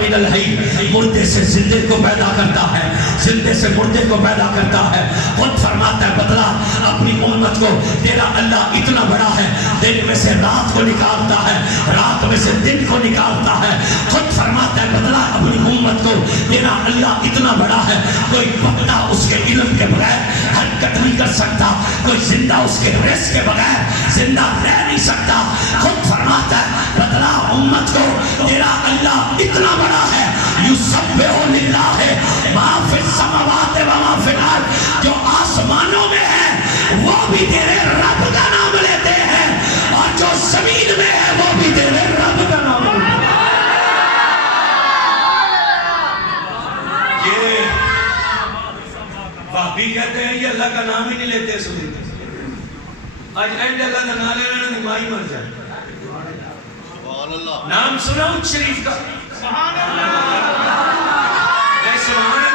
من الحی، مردے سے زندے کو پیدا کرتا ہے، زندے سے مردے کو پیدا کرتا ہے. خود فرماتا ہے بدلا اپنی امت کو، تیرا اللہ اتنا بڑا ہے، دن میں سے رات کو نکالتا ہے، رات میں سے دن کو نکالتا ہے. خود فرماتا ہے بدلا اپنی امت کو، تیرا اللہ اتنا بڑا ہے، کوئی پتا اس کے علم کے بغیر حرکت نہیں کر سکتا، کوئی زندہ اس کے رزق کے بغیر زندہ رہ نہیں سکتا. خود فرماتا ہے بدلا امت کو، تیرا اللہ اتنا بڑا ہے، یسبح للہ ما فی السماوات و ما فی الارض، جو آسمانوں میں ہے وہ بھی تیرے رب کا نام لیتے ہیں، اور جو زمین میں ہے وہ بھی تیرے رب کا نام لیتے ہیں. یہ وہابی کہتے ہیں یہ اللہ کا نام ہی نہیں لیتے. سنیے آج اینڈ اللہ کا نام لینا نہیں مائی مر جائے. نام سنا اچھ شریف کا، سبحان اللہ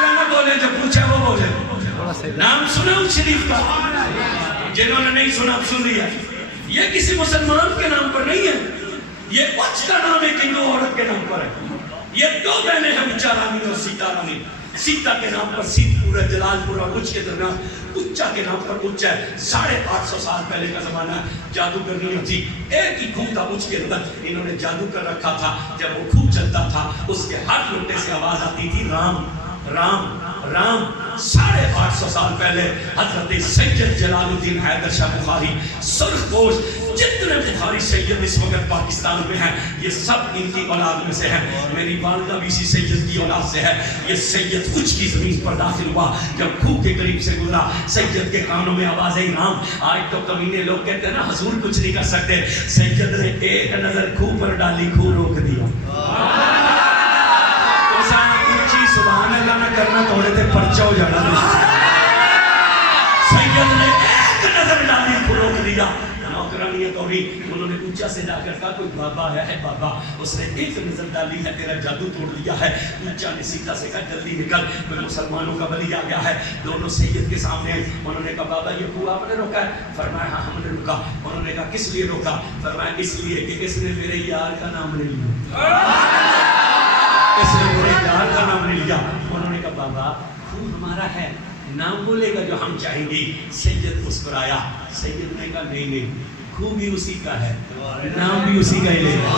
نہ بولے، جو پوچھا وہ بولے. نام سنا اچھ شریف کا، جنہوں نے نہیں سنا اب سن لیا. یہ کسی مسلمان کے نام پر نہیں ہے، یہ اچھ کا نام ایک ہندو عورت کے نام پر ہے. یہ دو بہنیں ہیں، اچھا رانی اور سیتا رانی. سیتا کے نام پر سیت پورا جلال پورا اچھ کے درمیان اچھا کے نام پر اچھا ہے. 850 سال پہلے کا زمانہ ہے، جادوگر نہیں ہوتی، ایک ہی کھوہ تھا اچھ کے اندر، انہوں نے جادو کر رکھا تھا. جب وہ کھوہ چلتا تھا اس کے ہر لوٹے سے آواز آتی تھی رام رام رام. 850 سال پہلے حضرت سید جلال الدین حیدر شاہ بخاری سرخ پوش، جتنے بخاری سید اس وقت پاکستان میں ہیں یہ سب ان کی اولاد میں سے ہیں. میری والدہ بھی اسی سید کی اولاد سے ہے. یہ سید کچھ کی زمین پر داخل ہوا، جب کھوہ کے قریب سے گزرا سید کے کانوں میں آواز آئی رام. آج تو کمینے لوگ کہتے ہیں نا حضور کچھ نہیں کر سکتے. سید نے ایک نظر کھوہ پر ڈالی، کھوہ روک دیا. سبحان اللہ نہ کرنا تھوڑے تھے پرچہ ہو جانا. سید نے ایک نظر ڈالی، کھوہ روک دیا. نوکرانیت ہوئی، انہوں نے اونچا سے جا کر کہا کوئی بابا ہے بابا. اس نے ایک نظر ڈالی ہے، تیرا جادو توڑ دیا ہے. اونچا نے سیتا سے کہا جلدی نکل، کوئی مسلمانوں کا ولی آ گیا ہے. دونوں سید کے سامنے ہیں. انہوں نے کہا بابا یہ کھوہ آپ نے روکا ہے؟ فرمایا ہاں ہم نے روکا. انہوں نے کہا کس لیے روکا؟ فرمایا اس لیے کہ اس نے میرے یار کا نام لے لیا، اس نے میرے یار کا نام لے لیا. انہوں نے کہا بابا کھوہ ہمارا ہے، نام بولے گا جو ہم چاہیں گے. سید مسکرایا. سید نے کہا نہیں نہیں، کھوہ بھی اسی کا ہے، نام بھی اسی کا ہی لے گا.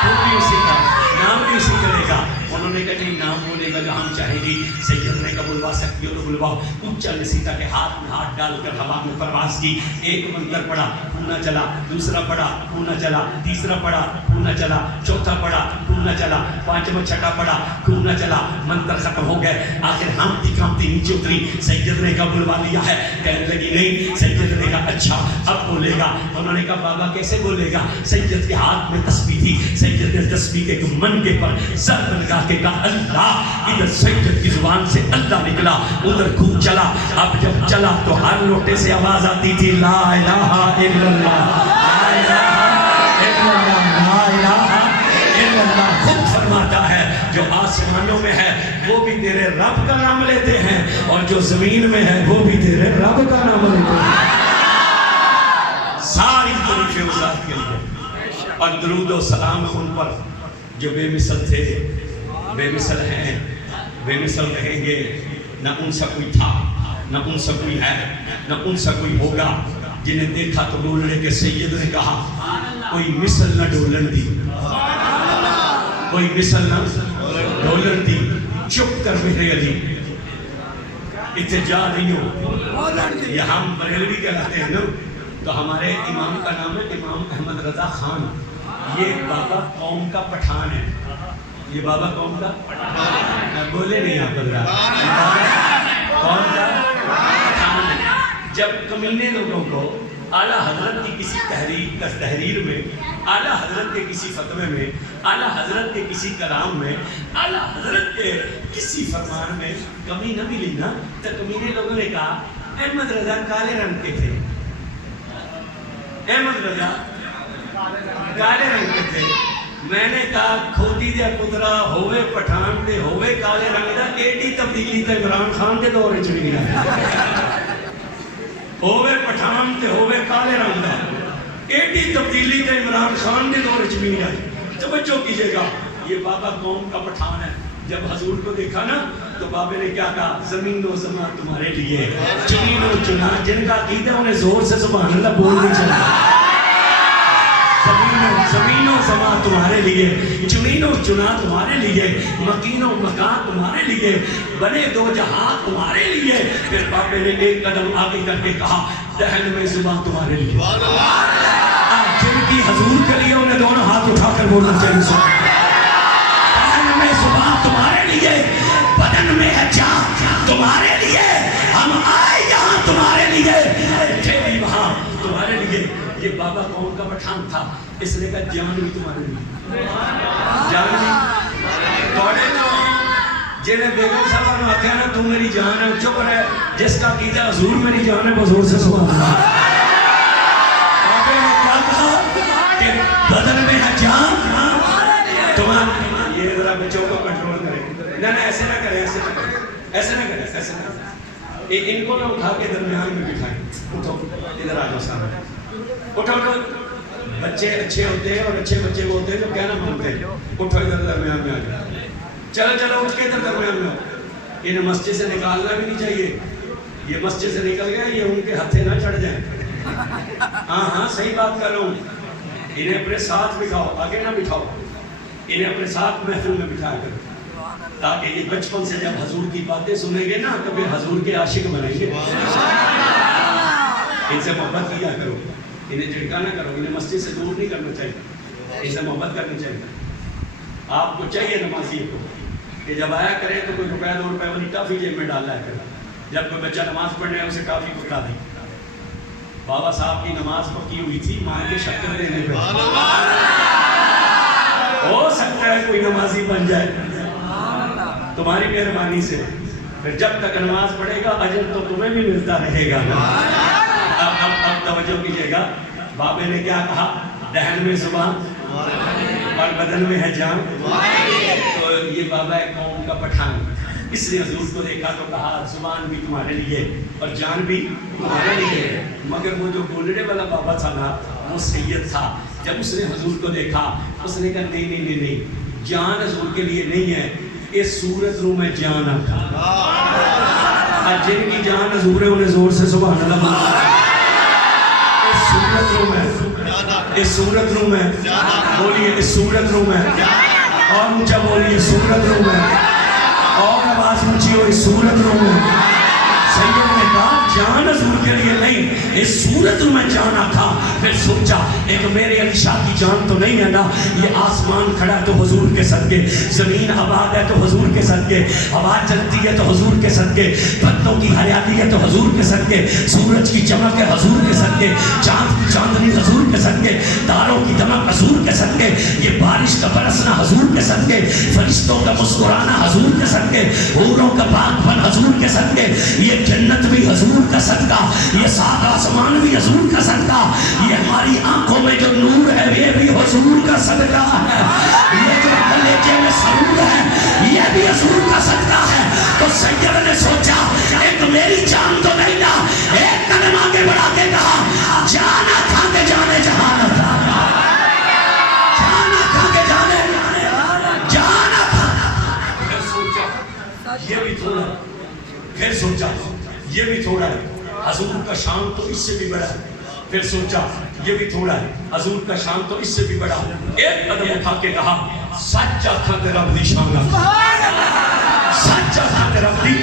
کھوہ بھی اسی کا، نام بھی اسی کا لے گا. انہوں نے کہا نہیں نام بولے گا جو ہم چاہیں گی. سید نے کہا بلوا سکتی ہو تو بلواؤ. اونچا نے سیتا کے ہاتھ میں ہاتھ ڈال کر ہوا میں پرواز کی. ایک منتر پڑا، کھوہ نہ چلا. دوسرا پڑا، کھوہ نہ چلا. تیسرا پڑا، کھوہ نہ چلا. چوتھا پڑا، کھوہ نہ چلا. پانچواں چھٹا پڑا، کھوہ نہ چلا. منتر ختم ہو گئے. آخر ہانپتی کانپتی نیچے اتری. سید نے کہا بلوا لیا ہے. کہنے لگی نہیں. سید نے کہا اچھا اب بولے گا. انہوں نے کہا بابا کیسے بولے گا؟ سید کے ہاتھ میں تسبیح تھی. سید نے تسبیح کے منگے پر ضرب لگا کے کہا اللہ. ادھر سید کی زبان سے اللہ نکلا، ادھر کھوہ چلا. اب جب چلا تو ہر لوٹے سے آواز آتی تھی لا الہ الا اللہ، لا الہ الا اللہ، لا الہ الا اللہ. خود فرماتا ہے جو آسمانوں میں ہے وہ بھی تیرے رب کا نام لیتے ہیں، اور جو زمین میں ہے وہ بھی تیرے رب کا نام لیتے ہیں. ساری تعریفیں اس ذات کے لیے، اور درود و سلام ان پر جو بے مثل تھے، بے مثل ہیں، بے مثل رہیں گے. نہ ان سا کوئی تھا، نہ ان سا کوئی ہے، نہ ان سا کوئی ہوگا. جنہیں دیکھا تو ڈولنے کے سید نے کہا کوئی مثل نہ ڈولن دی، کوئی مثل نہ ڈولن دی. چپ کر میرے علی اتنے جا نہیں ہو. یہ ہم بریلوی کہلاتے ہیں نا، تو ہمارے امام کا نام ہے امام احمد رضا خان. یہ بابا قوم کا پٹھان ہے. یہ بابا قوم کا پٹھان بولے نہیں آپ قوم کا پٹھان ہے. جب کمینے لوگوں کو اعلیٰ حضرت کی کسی تحریر میں، اعلیٰ حضرت کے کسی فتوے میں، اعلیٰ حضرت کے کسی کلام میں، اعلیٰ حضرت کے کسی فرمان میں کمی نہ ملی نا، تو کمینے لوگوں نے کہا احمد رضا کالے رنگ کے تھے، احمد رضا کالے رنگ کے تھے. میں نے کہا کھوتی دیا پترا ہوئے پٹھان دے ہوئے کالے رنگ دا ایڈی تبدیلی تے عمران خان دے دور وچ نہیں آئی. ہوئے پٹھان تے ہوئے کالے رنگ دا ایڈی تبدیلی تے عمران خان دے دور وچ نہیں آئی. توجہ کیجئے گا. یہ بابا قوم کا پٹھان ہے. جب حضور کو دیکھا نا تو بابے نے کیا کہا, زمین و زمان تمہارے لیے, چنین و چنا. جن کا عقیدہ انہیں زور سے سبحان اللہ بول نہیں چلا. زمین و زمان تمہارے لیے, چنین و چنا تمہارے لیے, مکین و مکان تمہارے لیے, بنے دو جہاں تمہارے لیے. پھر بابے نے ایک قدم آگے کر کے کہا, دہن میں زبان تمہارے لیے. جن کی حضور کے لیے انہیں دونوں ہاتھ اٹھا کر بولنا چاہیے. دہن میں زبان تمہارے لیے, بدن میں ہے جان تمہارے لیے. ہم آئے یہاں تمہارے لیے, تھے بھی وہاں تمہارے لیے. یہ بابا قوم کا پٹھان تھا. اس نے کہا جان بھی تمہارے لیے, جان بھی توڑے تو جنہیں بیگم صاحب نے آتے ہیں نا, تو میری جان ہے, چپ رہے. جس کا عقیدہ حضور میری جان ہے, حضور سے سبحان اللہ. بابے نے کیا کہا کہ بدن میں ہے جان تمہارے. یہ ذرا بچوں کو کنٹرول کریں. نہ ایسے نہ کریں, ایسے نہ کریں, ایسے نہ کریں, ایسے نہ کریں. ان کو نہ اٹھا کے درمیان میں بٹھائیں. اٹھو ادھر آ جاؤ سامنے. اٹھو اٹھو. بچے اچھے ہوتے ہیں اور اچھے بچے وہ ہوتے ہیں جو کہنا مانتے ہیں. اٹھو ادھر درمیان میں آ جاؤ. چلو چلو اٹھ کے ادھر درمیان میں آؤ. انہیں مسجد سے نکالنا بھی نہیں چاہیے. یہ مسجد سے نکل گیا, یہ ان کے ہتھے نہ چڑھ جائیں. ہاں ہاں صحیح بات کر رہا ہوں. انہیں اپنے ساتھ بٹھاؤ, آگے نہ بٹھاؤ. انہیں اپنے ساتھ محفل میں بٹھا کر, تاکہ یہ بچپن سے جب حضور کی باتیں سنیں گے نا تو پھر حضور کے عاشق بنیں گے. ان سے محبت کیا کرو, انہیں جھڑکا نہ کرو. انہیں مسجد سے دور نہیں کرنا چاہیے, ان سے محبت کرنی چاہیے. آپ کو چاہیے نمازی کو کہ جب آیا کریں تو کوئی روپیہ 2 روپے والی ٹافی جیب میں ڈالا کرے. جب کوئی بچہ نماز پڑھنے ہے اسے ٹافی پکڑا دی. بابا صاحب کی نماز پکی ہوئی تھی ماں کے شکر دینے پہ. ہو سکتا ہے کوئی نمازی بن جائے تمہاری مہربانی سے. پھر جب تک نماز پڑھے گا اجر تو تمہیں بھی ملتا رہے گا. اب توجہ کیجئے گا. بابے نے کیا کہا, دہن میں زبان اور بدن میں ہے جان. تو یہ بابا قوم کا پٹھان. اس نے حضور کو دیکھا تو کہا زبان بھی تمہارے لیے اور جان بھی تمہارے لیے. مگر وہ جو بولنے والا بابا تھا نا وہ سید تھا. جب اس نے حضور کو دیکھا اس نے کہا نہیں نہیں نہیں نہیں, جان حضور کے لیے نہیں ہے, اس صورت رو میں جان آتا. جن کی جان حضور ہے انہیں زور سے سبحان اللہ بولنا. اس صورت رو میں, اس صورت رو میں بولیے, اس صورت رو میں اور اونچا بولیے, صورت رو میں اور آواز اونچی ہو, اس صورت رو میں. سید نے کہا جان حضور کے لیے نہیں, اس صورت میں جانا تھا. پھر سوچا ایک میرے علی شاہ کی جان تو نہیں ہے نا, یہ آسمان کھڑا ہے تو حضور کے صدقے, زمین آباد ہے تو حضور کے صدقے, ہوا چلتی ہے تو حضور کے صدقے, پتوں کی ہریالی ہے تو حضور کے صدقے, سورج کی چمک ہے حضور کے صدقے, چاند کی چاندنی حضور کے صدقے, تاروں کی دمک حضور کے صدقے, یہ بارش کا برسنا حضور کے صدقے, فرشتوں کا مسکرانا حضور کے صدقے, حوروں کا پاک پن حضور کے صدقے, یہ جنت بھی حضور کا صدقہ, یہ سات آسمان بھی حضور کا صدقہ, یہ ہماری آنکھوں میں جو نور ہے یہ بھی حضور کا صدقہ ہے, یہ جو کلیجے میں سرور ہے یہ بھی حضور کا صدقہ ہے. تو سید نے سوچا ایک میری جان تو نہیں نا, ایک قدم آگے بڑھا کے کہا جانا کھا کے جانے جہان تھا, جانا کھا کے جانے جانا تھا. پھر سوچا یہ بھی تھوڑا, پھر سوچا یہ بھی تھوڑا ہے, حضور کا شان تو اس سے بھی بڑا ہے. پھر سوچا یہ بھی تھوڑا ہے, حضور کا شان تو اس سے بھی بڑا ہے. ایک قدم اٹھا کے کہا سچا تھا تیرا بھی شان تھا, سچا تھا تیرا بھی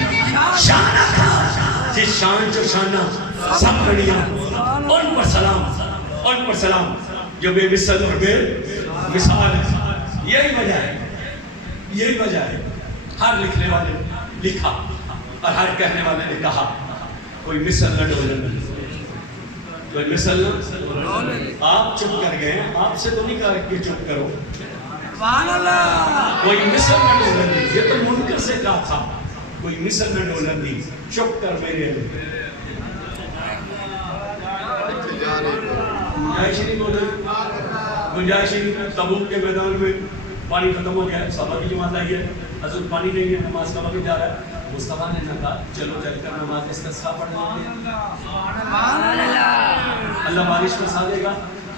شان تھا. جس شان جو شانہ سب بڑھیا ان پر سلام, ان پر سلام جو بے مثل اور بے مثال ہے. یہی وجہ ہے, یہی وجہ ہے. ہر لکھنے والے نے لکھا اور ہر کہنے والے نے کہا کوئی مثل نہ ڈولن, کوئی مثل نہ. آپ چپ کر گئے, آپ سے تو نہیں کہا کہ چپ کرو. کوئی مثل نہ ڈولن دی, یہ تو منکر سے کہا تھا, کوئی مثل نہ ڈولن دی, چپ کر میرے لیے. گنجائش نہیں بولے, گنجائش نہیں. تبوک کے میدان میں پانی ختم ہو گیا, صحابہ کی جماعت آئی ہے, حضور پانی نہیں ہے, نماز کا وقت جا رہا ہے. مصطفیٰ نے نہ کہا چلو چل کر نماز استسقا پڑھ لیتے ہیں, اللہ بارش برسا دے گا.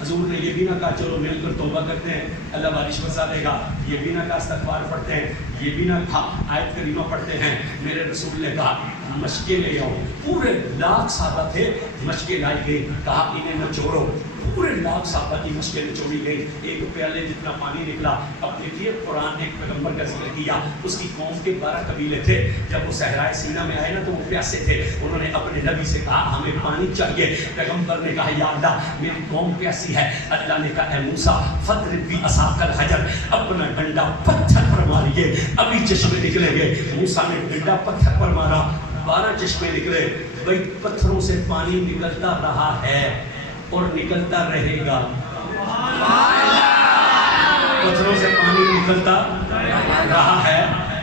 حضور نے یہ بھی نہ کہا چلو مل کر توبہ کرتے ہیں اللہ بارش برسا دے گا، یہ بھی نہ کہا استغفار پڑھتے ہیں، یہ بھی نہ کہا آیت کریمہ پڑھتے ہیں. میرے رسول نے کہا مشقیں لے آؤ. پورے لاکھ صحابہ تھے، مشقیں لائی گئی. کہا انہیں نچوڑو. پورے لاکھ صحابہ کی مشقیں نچوڑی گئی. ایک پیالے جتنا پانی نکلا. اب دیکھیے قرآن نے ایک پیغمبر کا ذکر کیا. اس کی قوم کے 12 قبیلے تھے. جب وہ صحرائے سینا میں آئے نا تو وہ پیاسے تھے. انہوں نے اپنے نبی سے کہا ہمیں پانی چاہیے. پیغمبر نے کہا یا اللہ میری قوم پیاسی ہے. اللہ نے کہا اے موسیٰ فضرب بعصاک الحجر، اپنا ڈنڈا پتھر پر ماریے ابھی چشمے نکلیں گے. موسیٰ نے ڈنڈا پتھر پر مارا، 12 چشمے نکلے. بھائی پتھروں سے پانی نکلتا رہا ہے اور نکلتا رہے گا. پتھروں سے پانی نکلتا رہا ہے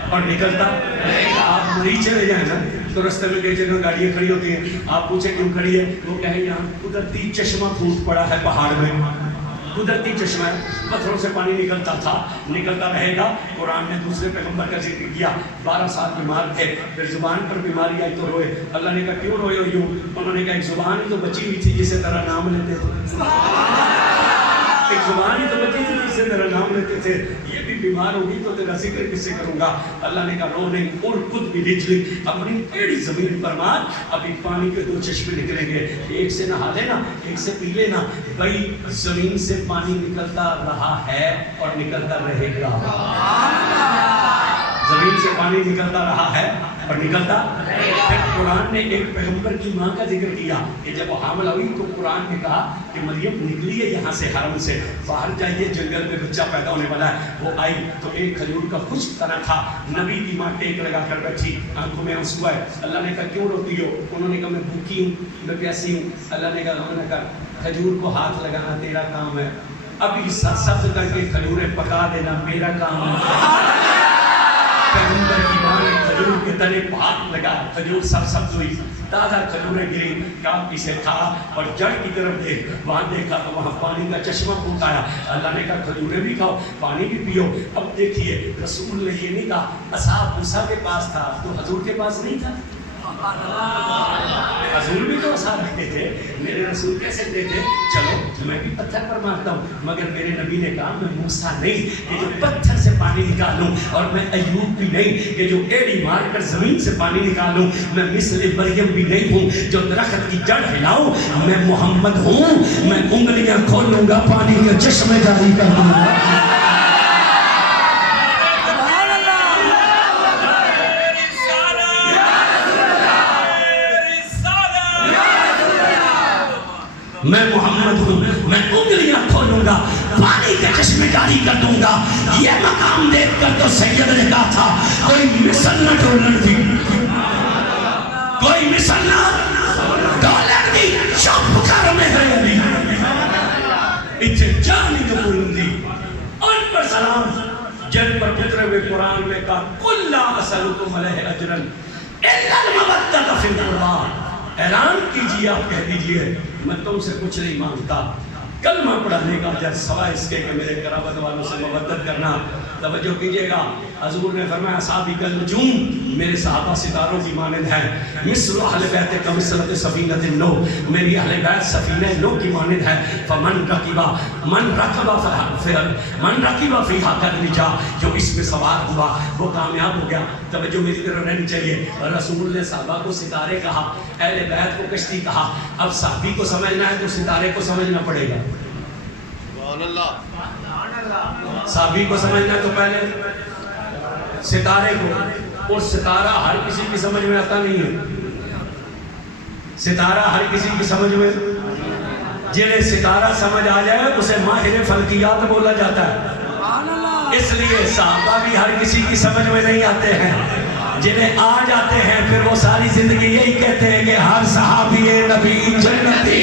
اور نکلتا رہے گا. آپ مریض چلے جائیں نا تو رستے میں کئی جگہ گاڑیاں کھڑی ہوتی ہیں. آپ پوچھیں کیوں کھڑی ہے؟ وہ کہیں یہاں قدرتی چشمہ پھوٹ پڑا ہے پہاڑ میں. قدرتی چشمہ ہے، پتھروں سے پانی نکلتا تھا، نکلتا رہے گا. قرآن نے دوسرے پیغمبر کا ذکر کیا. 12 سال بیمار تھے، پھر زبان پر بیماری آئی تو روئے. اللہ نے کہا کیوں روئے ہو یوں؟ انہوں نے کہا ایک زبان ہی تو بچی ہوئی تھی جسے طرح نام لیتے تھے. ایک زبان ہی تو بچی تھی جسے طرح نام لیتے تھے. یہ بھی بیمار ہوگی تو تیرا ذکر کس سے کروں گا؟ اللہ نے کہا رو نہیں، اور خود بھی رجلک، اپنی ٹیڑھی زمین پر مار. ابھی پانی کے 2 چشمے نکلیں گے. ایک سے نہا لینا، ایک سے پی لینا. بھائی زمین سے پانی نکلتا رہا ہے اور نکلتا رہے گا. زمین سے پانی نکلتا رہا ہے اور نکلتا. پھر قرآن نے ایک پیغمبر کی ماں کا ذکر کیا کہ جب وہ حاملہ ہوئی تو قرآن نے کہا کہ مریم نکلیے یہاں سے حرم سے، باہر جائیے، جنگل میں بچہ پیدا ہونے والا ہے. وہ آئی تو ایک کھجور کا خشک تنا تھا. نبی کی ماں ٹیک لگا کر بیٹھی، آنکھوں میں آنسو آئے. اللہ نے کہا کیوں روتی ہو؟ انہوں نے کہا میں بھوکی ہوں، میں پیاسی ہوں. اللہ نے کہا کھجور کو ہاتھ لگانا تیرا کام ہے، ابھی سبز کر کے کھجوریں پکا دینا میرا کام ہے. پیغمبر کی ماں نے کھجور کے تنے پہ ہاتھ لگا، کھجور سبز ہوئی، تازہ کھجوریں گری. کاپ اسے کھا اور جڑ کی طرف دیکھ، وہاں دیکھا تو وہاں پانی کا چشمہ پھوٹ آیا. اللہ نے کہا کھجوریں بھی کھاؤ، پانی بھی پیو. اب دیکھیے رسول نے یہ نہیں کہا اصحاب موسیٰ کے پاس تھا تو حضور کے پاس نہیں تھا. حضور بھی تو آسان رکھتے تھے. میرے رسول کیسے دیتے چلو میں بھی پتھر پر مارتا ہوں، مگر میرے نبی نے کہا میں موسیٰ نہیں کہ جو پتھر سے پانی نکالوں، اور میں ایوب بھی نہیں کہ جو ایڑی مار کر زمین سے پانی نکالوں. میں مثل مریم بھی نہیں ہوں جو درخت کی جڑ ہلاؤں. میں محمد ہوں، میں انگلیاں کھولوں گا پانی کے چشمے جاری کر دوں گا. میں محمد ہوں، میں انگلیاں کھولوں گا پانی کے چشمے جاری کر دوں گا. یہ مقام دیکھ کر تو سید نے کہا تھا کوئی مثل نہ ڈولن دی، کوئی مثل نہ ڈولن دی. چپ کر میرے علی اتنے جانی جو بولن دی. ان پر سلام جن پر پتر ہوئے قرآن میں کہا قُلْ لَا أَسْأَلُكُمْ عَلَيْهِ أَجْرًا إِلَّا الْمَوَدَّةَ فِي الْقُرْبَى. اعلان کیجئے، آپ کہہ دیجئے میں تم سے کچھ نہیں مانگتا، کلمہ پڑھانے کا اجر سوائے اس کے کہ میرے قرابت والوں سے مودت کرنا. توجہ کیجئے گا، حضور نے فرمایا صحابی کالنجوم، میرے صحابہ ستاروں کی مانند ہیں. مثل اہل بیت کمثلۃ سفینۃ النوح، میری اہل بیت سفینہ نوح کی مانند ہے. فمن رکب فیہا قد نجا، جو اس میں سوار ہوا وہ کامیاب ہو گیا. توجہ میری طرف رہنی چاہیے. رسول نے صحابہ کو ستارے کہا، اہل بیت کو کشتی کہا. اب صحابی کو سمجھنا ہے تو ستارے کو سمجھنا پڑے گا. صحابی کو سمجھنا تو پہلے ستارے کو، اور ستارہ ہر کسی کی سمجھ میں آتا نہیں ہے. ستارہ ہر کسی کی سمجھ میں، جنہیں ستارہ سمجھ آ جائے اسے ماہر فلکیات بولا جاتا ہے. اس لیے صحابہ بھی ہر کسی کی سمجھ میں نہیں آتے ہیں. جنہیں آ جاتے ہیں پھر وہ ساری زندگی یہی کہتے ہیں کہ ہر صحابی نبی جنتی.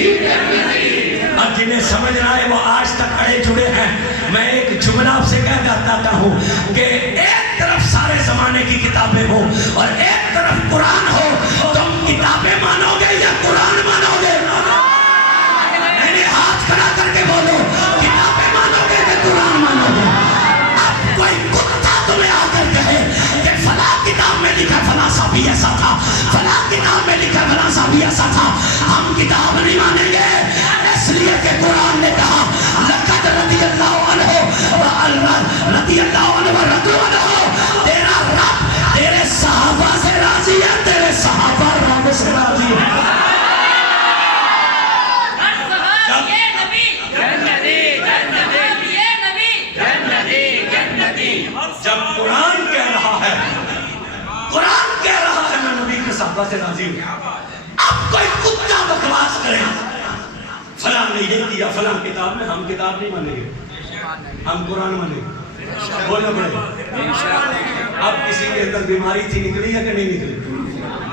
اور جنہیں سمجھنا ہے وہ آج تک اڑے جڑے ہیں. میں ایک جملہ آپ سے کہہ جاتا ہوں کہ ایک طرف سارے زمانے کی کتابیں ہو اور ایک طرف قرآن ہو، تم کتابیں مانو گے یا قرآن مانو گے؟ میں نے ہاتھ کھڑا کر کے بولو کتابیں مانو گے یا قرآن مانو گے؟ اب کوئی کتا تمہیں آ کر کہے کہ فلاں کتاب میں لکھا فلاں صحابی ایسا تھا، فلاں کتاب میں لکھا فلاں صحابی ایسا تھا، ہم کتاب نہیں مانیں گے. اس لیے کہ قرآن نے کہا جب قرآن کہہ رہا ہے میں نبی کے صحابہ سے راضی ہوں. اب کوئی کتا بکواس کرے فلاں نے یہ کیا فلاں کتاب میں، ہم کتاب نہیں مانیں گے، ہم قرآن مانیں گے. بولنا پڑے. اب کسی کے اندر بیماری تھی، نکلی ہے کہ نہیں نکلی؟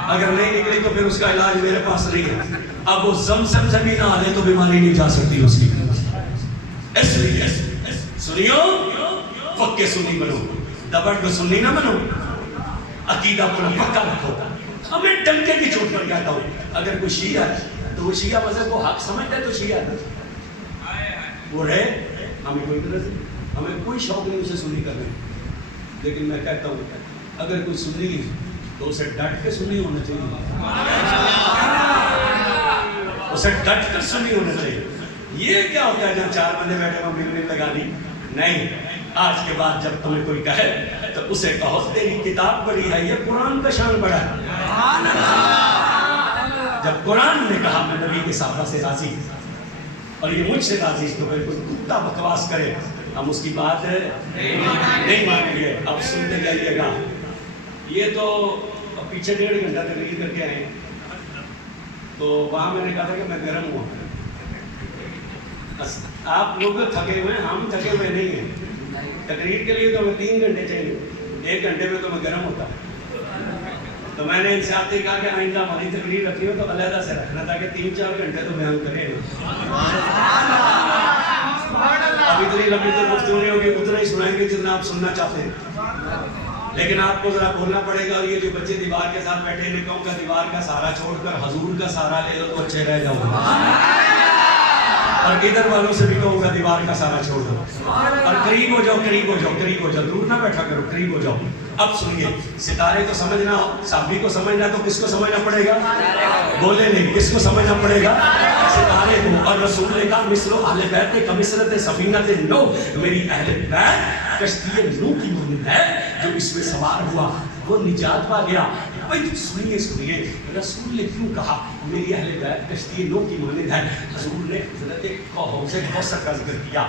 اگر نہیں نکلی تو پھر اس کا علاج میرے پاس نہیں ہے. اب وہ زمزم سے بھی نہ آ جائے تو بیماری نہیں جا سکتی اس کی. اس لیے سنیو، پکے سنی بنو، دبڑ کے سنی نہ بنو، عقیدہ اپنا پکا رکھو. ہمیں ڈنکے کی چوٹ پر کہتا ہوں، اگر کوئی شیعہ ہے تو وہ شیعہ مذہب کو حق سمجھتا ہے تو شیعہ ہے، وہ رہے. ہمیں کوئی طرح سے ہمیں کوئی شوق نہیں اسے سنی کرنے. لیکن میں کہتا ہوں اگر کوئی سنی ہے تو اسے ڈٹ کے سنی ہونا چاہیے، اسے ڈٹ کر سنی ہونا چاہیے. یہ کیا ہوتا ہے جہاں چار بندے بیٹھے ہوں ملنے لگا دی؟ نہیں. آج کے بعد جب تمہیں کوئی کہے تو اسے کہو تیری کتاب بڑی ہے، یہ قرآن کا شان بڑا ہے. جب قرآن نے کہا میں نبی کے صحابہ سے راضی اور یہ مجھ سے راضی، تو پھر کوئی کتا بکواس کرے ہم اس کی بات نہیں مانیں گے. اب سنتے جائیے گا. یہ تو پیچھے 1.5 گھنٹہ تقریر کر کے آئے ہیں، تو وہاں میں نے کہا تھا کہ میں گرم ہوا. آپ لوگ تھکے ہوئے ہیں، ہم تھکے ہوئے نہیں ہیں. تقریر کے لیے تو ہمیں 3 گھنٹے چاہیے، 1 گھنٹے میں تو میں گرم ہوتا. تو میں نے ان سے آپ سے کہا کہ آئندہ ہماری تقریر رکھی ہو تو علیحدہ سے رکھنا تاکہ 3-4 گھنٹے تو بیان کریں. اب اتنی لمبی تو گفتگو نہیں ہوگی، اتنا ہی سنائیں گے جتنا آپ سننا چاہتے ہیں. لیکن آپ کو ذرا بولنا پڑے گا. اور یہ جو بچے دیوار کے ساتھ بیٹھے ہیں، کہوں گا دیوار کا سہارا چھوڑ کر حضور کا سہارا لے لو تو اچھے رہ جاؤ گے. اور ادھر والوں سے بھی کہوں گا دیوار کا سہارا چھوڑ دو اور قریب ہو جاؤ، قریب ہو جاؤ، قریب ہو جاؤ. دور نہ بیٹھا کرو، قریب ہو جاؤ. اب سنیے، ستارے کو سمجھنا ہو، صحابی کو سمجھنا تو کس کو سمجھنا پڑے گا؟ بولے نہیں، کس کو سمجھنا پڑے گا؟ ستارے کو. اور رسول نے کہا مثل اہل بیت کمثرۃ سفینۃ نوح، میری اہل بیت کشتی نوح کی مانند ہے، جو اس میں سوار ہوا وہ نجات پا گیا. بھائی سنیے رسول نے کیوں کہا میری اہل بیت کشتی نوح کی مانند ہے؟ حضور نے حضرت حوض کوثر کا ذکر کیا.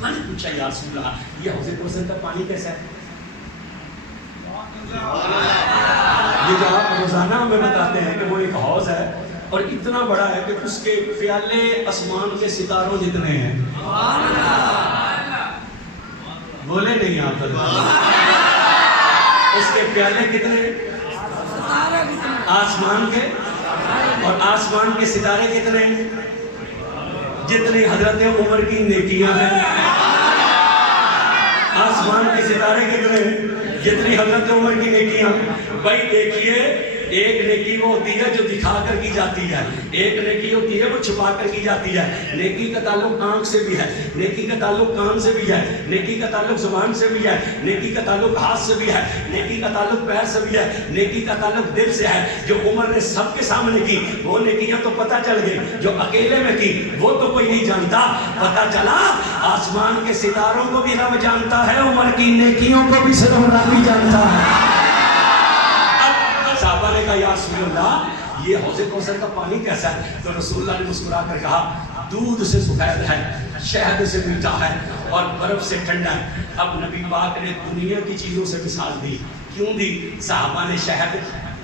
میں نے پوچھا یا رسول اللہ، یہ حوض کوثر کا پانی کیسا ہے؟ یہ جو آپ روزانہ ہمیں بتاتے ہیں کہ وہ ایک حوض ہے اور اتنا بڑا ہے کہ اس کے پیالے آسمان کے ستاروں جتنے ہیں. بولے نہیں آپ؟ اس کے پیالے کتنے؟ آسمان کے. اور آسمان کے ستارے کتنے؟ جتنی حضرت عمر کی نیکیاں ہیں. آسمان کے ستارے کتنے؟ جتنی حضرت عمر کی نیکیاں. بھائی دیکھیے، ایک نیکی وہ ہوتی ہے جو دکھا کر کی جاتی ہے، ایک نیکی ہوتی ہے وہ چھپا کر کی جاتی ہے. نیکی کا تعلق آنکھ سے بھی ہے، نیکی کا تعلق کان سے بھی ہے، نیکی کا تعلق زبان سے بھی ہے، نیکی کا تعلق ہاتھ سے بھی ہے، نیکی کا تعلق پیر سے بھی ہے، نیکی کا تعلق دل سے ہے. جو عمر نے سب کے سامنے کی وہ نیکیاں تو پتہ چل گئی، جو اکیلے میں کی وہ تو کوئی نہیں جانتا. پتہ چلا آسمان کے ستاروں کو بھی رب جانتا ہے، عمر کی نیکیوں کو بھی صرف رب ہی جانتا ہے. صحابہ نے کہا یا رسول اللہ یہ حوض کوثر کا پانی کیسا ہے؟ تو رسول اللہ نے مسکرا کر کہا دودھ سے سفید ہے، شہد سے میٹھا ہے اور برف سے ٹھنڈا ہے. اب نبی پاک نے دنیا کی چیزوں سے مثال دی. کیوں دی؟ صحابہ نے شہد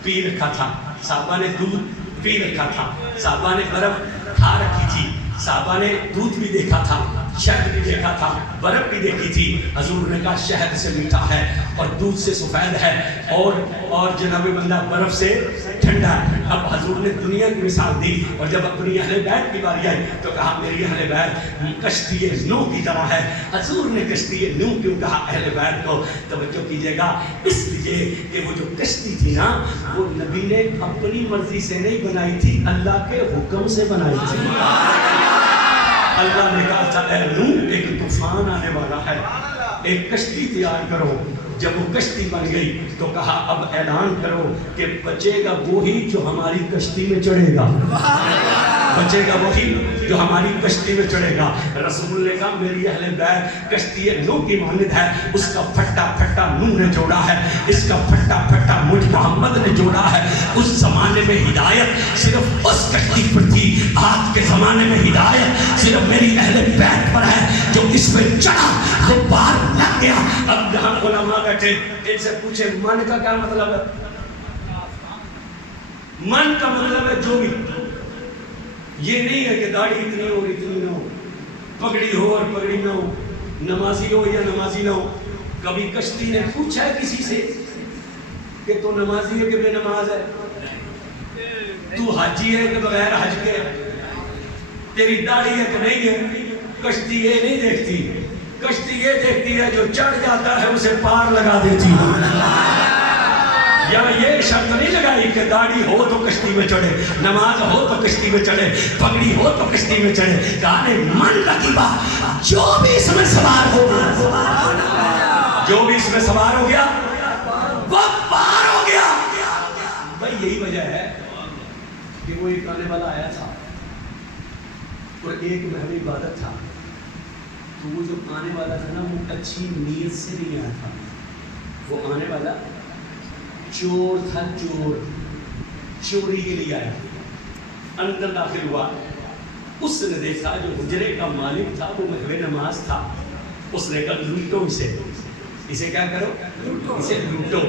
پی رکھا تھا، صحابہ نے دودھ پی رکھا تھا، صحابہ نے برف کھا رکھی تھی، صحابہ نے دودھ بھی دیکھا تھا، شہد بھی دیکھا تھا، برف بھی دیکھی تھی. حضور نے کہا شہد سے میٹھا ہے اور دودھ سے سفید ہے اور جناب بندہ برف سے ٹھنڈا ہے. اب حضور نے دنیا کی مثال دی اور جب اپنی اہل بیت کی باری آئی تو کہا میری اہل بیت کشتی نوح کی طرح ہے. حضور نے کشتی نوح کیوں کہا اہل بیت کو؟ توجہ کیجیے گا، اس لیے کہ وہ جو کشتی تھی نا وہ نبی نے اپنی مرضی سے نہیں بنائی تھی، اللہ کے حکم سے بنائی تھی. اللہ نے کہا تھا اے نوح ایک طوفان آنے والا ہے، ایک کشتی تیار کرو. جب وہ کشتی بن گئی تو کہا اب اعلان کرو کہ بچے گا وہی جو ہماری کشتی میں چڑھے گا. بچے گا وہی جو ہماری کشتی میں چڑھے گا. رسول نے کہا میری اہل بیت کشتی نوح کی مانند ہے, اس کا پھٹا پھٹا نوح نے جوڑا ہے, اس کا پھٹا پھٹا مجھ محمد نے جوڑا ہے. اس زمانے میں ہدایت صرف اس کشتی پر تھی, آج کے زمانے میں ہدایت صرف میری اہل بیت پر ہے. جو اس میں چڑھا وہ پار لگ گیا. اب جہاں علماء بیٹھے ان سے پوچھے من کا کیا مطلب ہے؟ من کا مطلب ہے جو بھی, یہ نہیں ہے کہ داڑھی اتنی ہو اتنی نہ ہو, پگڑی ہو اور پگڑی نہ ہو, نمازی ہو یا نمازی نہ ہو. کبھی کشتی نے پوچھا ہے کسی سے کہ تو نمازی ہے کہ بے نماز ہے, تو حاجی ہے کہ بغیر حج کے, تیری داڑھی ہے کہ نہیں ہے؟ کشتی یہ نہیں دیکھتی, کشتی یہ دیکھتی ہے جو چڑھ جاتا ہے اسے پار لگا دیتی ہے. یا یہ شرط نہیں لگائی کہ داڑھی ہو تو کشتی میں چڑھے, نماز ہو تو کشتی میں چڑھے, پگڑی ہو تو کشتی میں چڑھے. کہا نے من رکیبہ جو بھی اس میں سوار ہو گیا, جو بھی اس میں سوار ہو گیا وہ پار ہو گیا. بھائی یہی وجہ ہے کہ وہ ایک آنے والا آیا تھا اور ایک محل عبادت تھا, تو وہ جو آنے والا تھا نا وہ اچھی نیت سے نہیں آیا تھا. وہ آنے والا چور تھا, چور چوری کے لیے آیا. اندر داخل ہوا, اس نے دیکھا جو حجرے کا مالک تھا وہ محو نماز تھا. اس نے کہا لوٹو اسے, اسے کیا کرو, اسے لوٹو.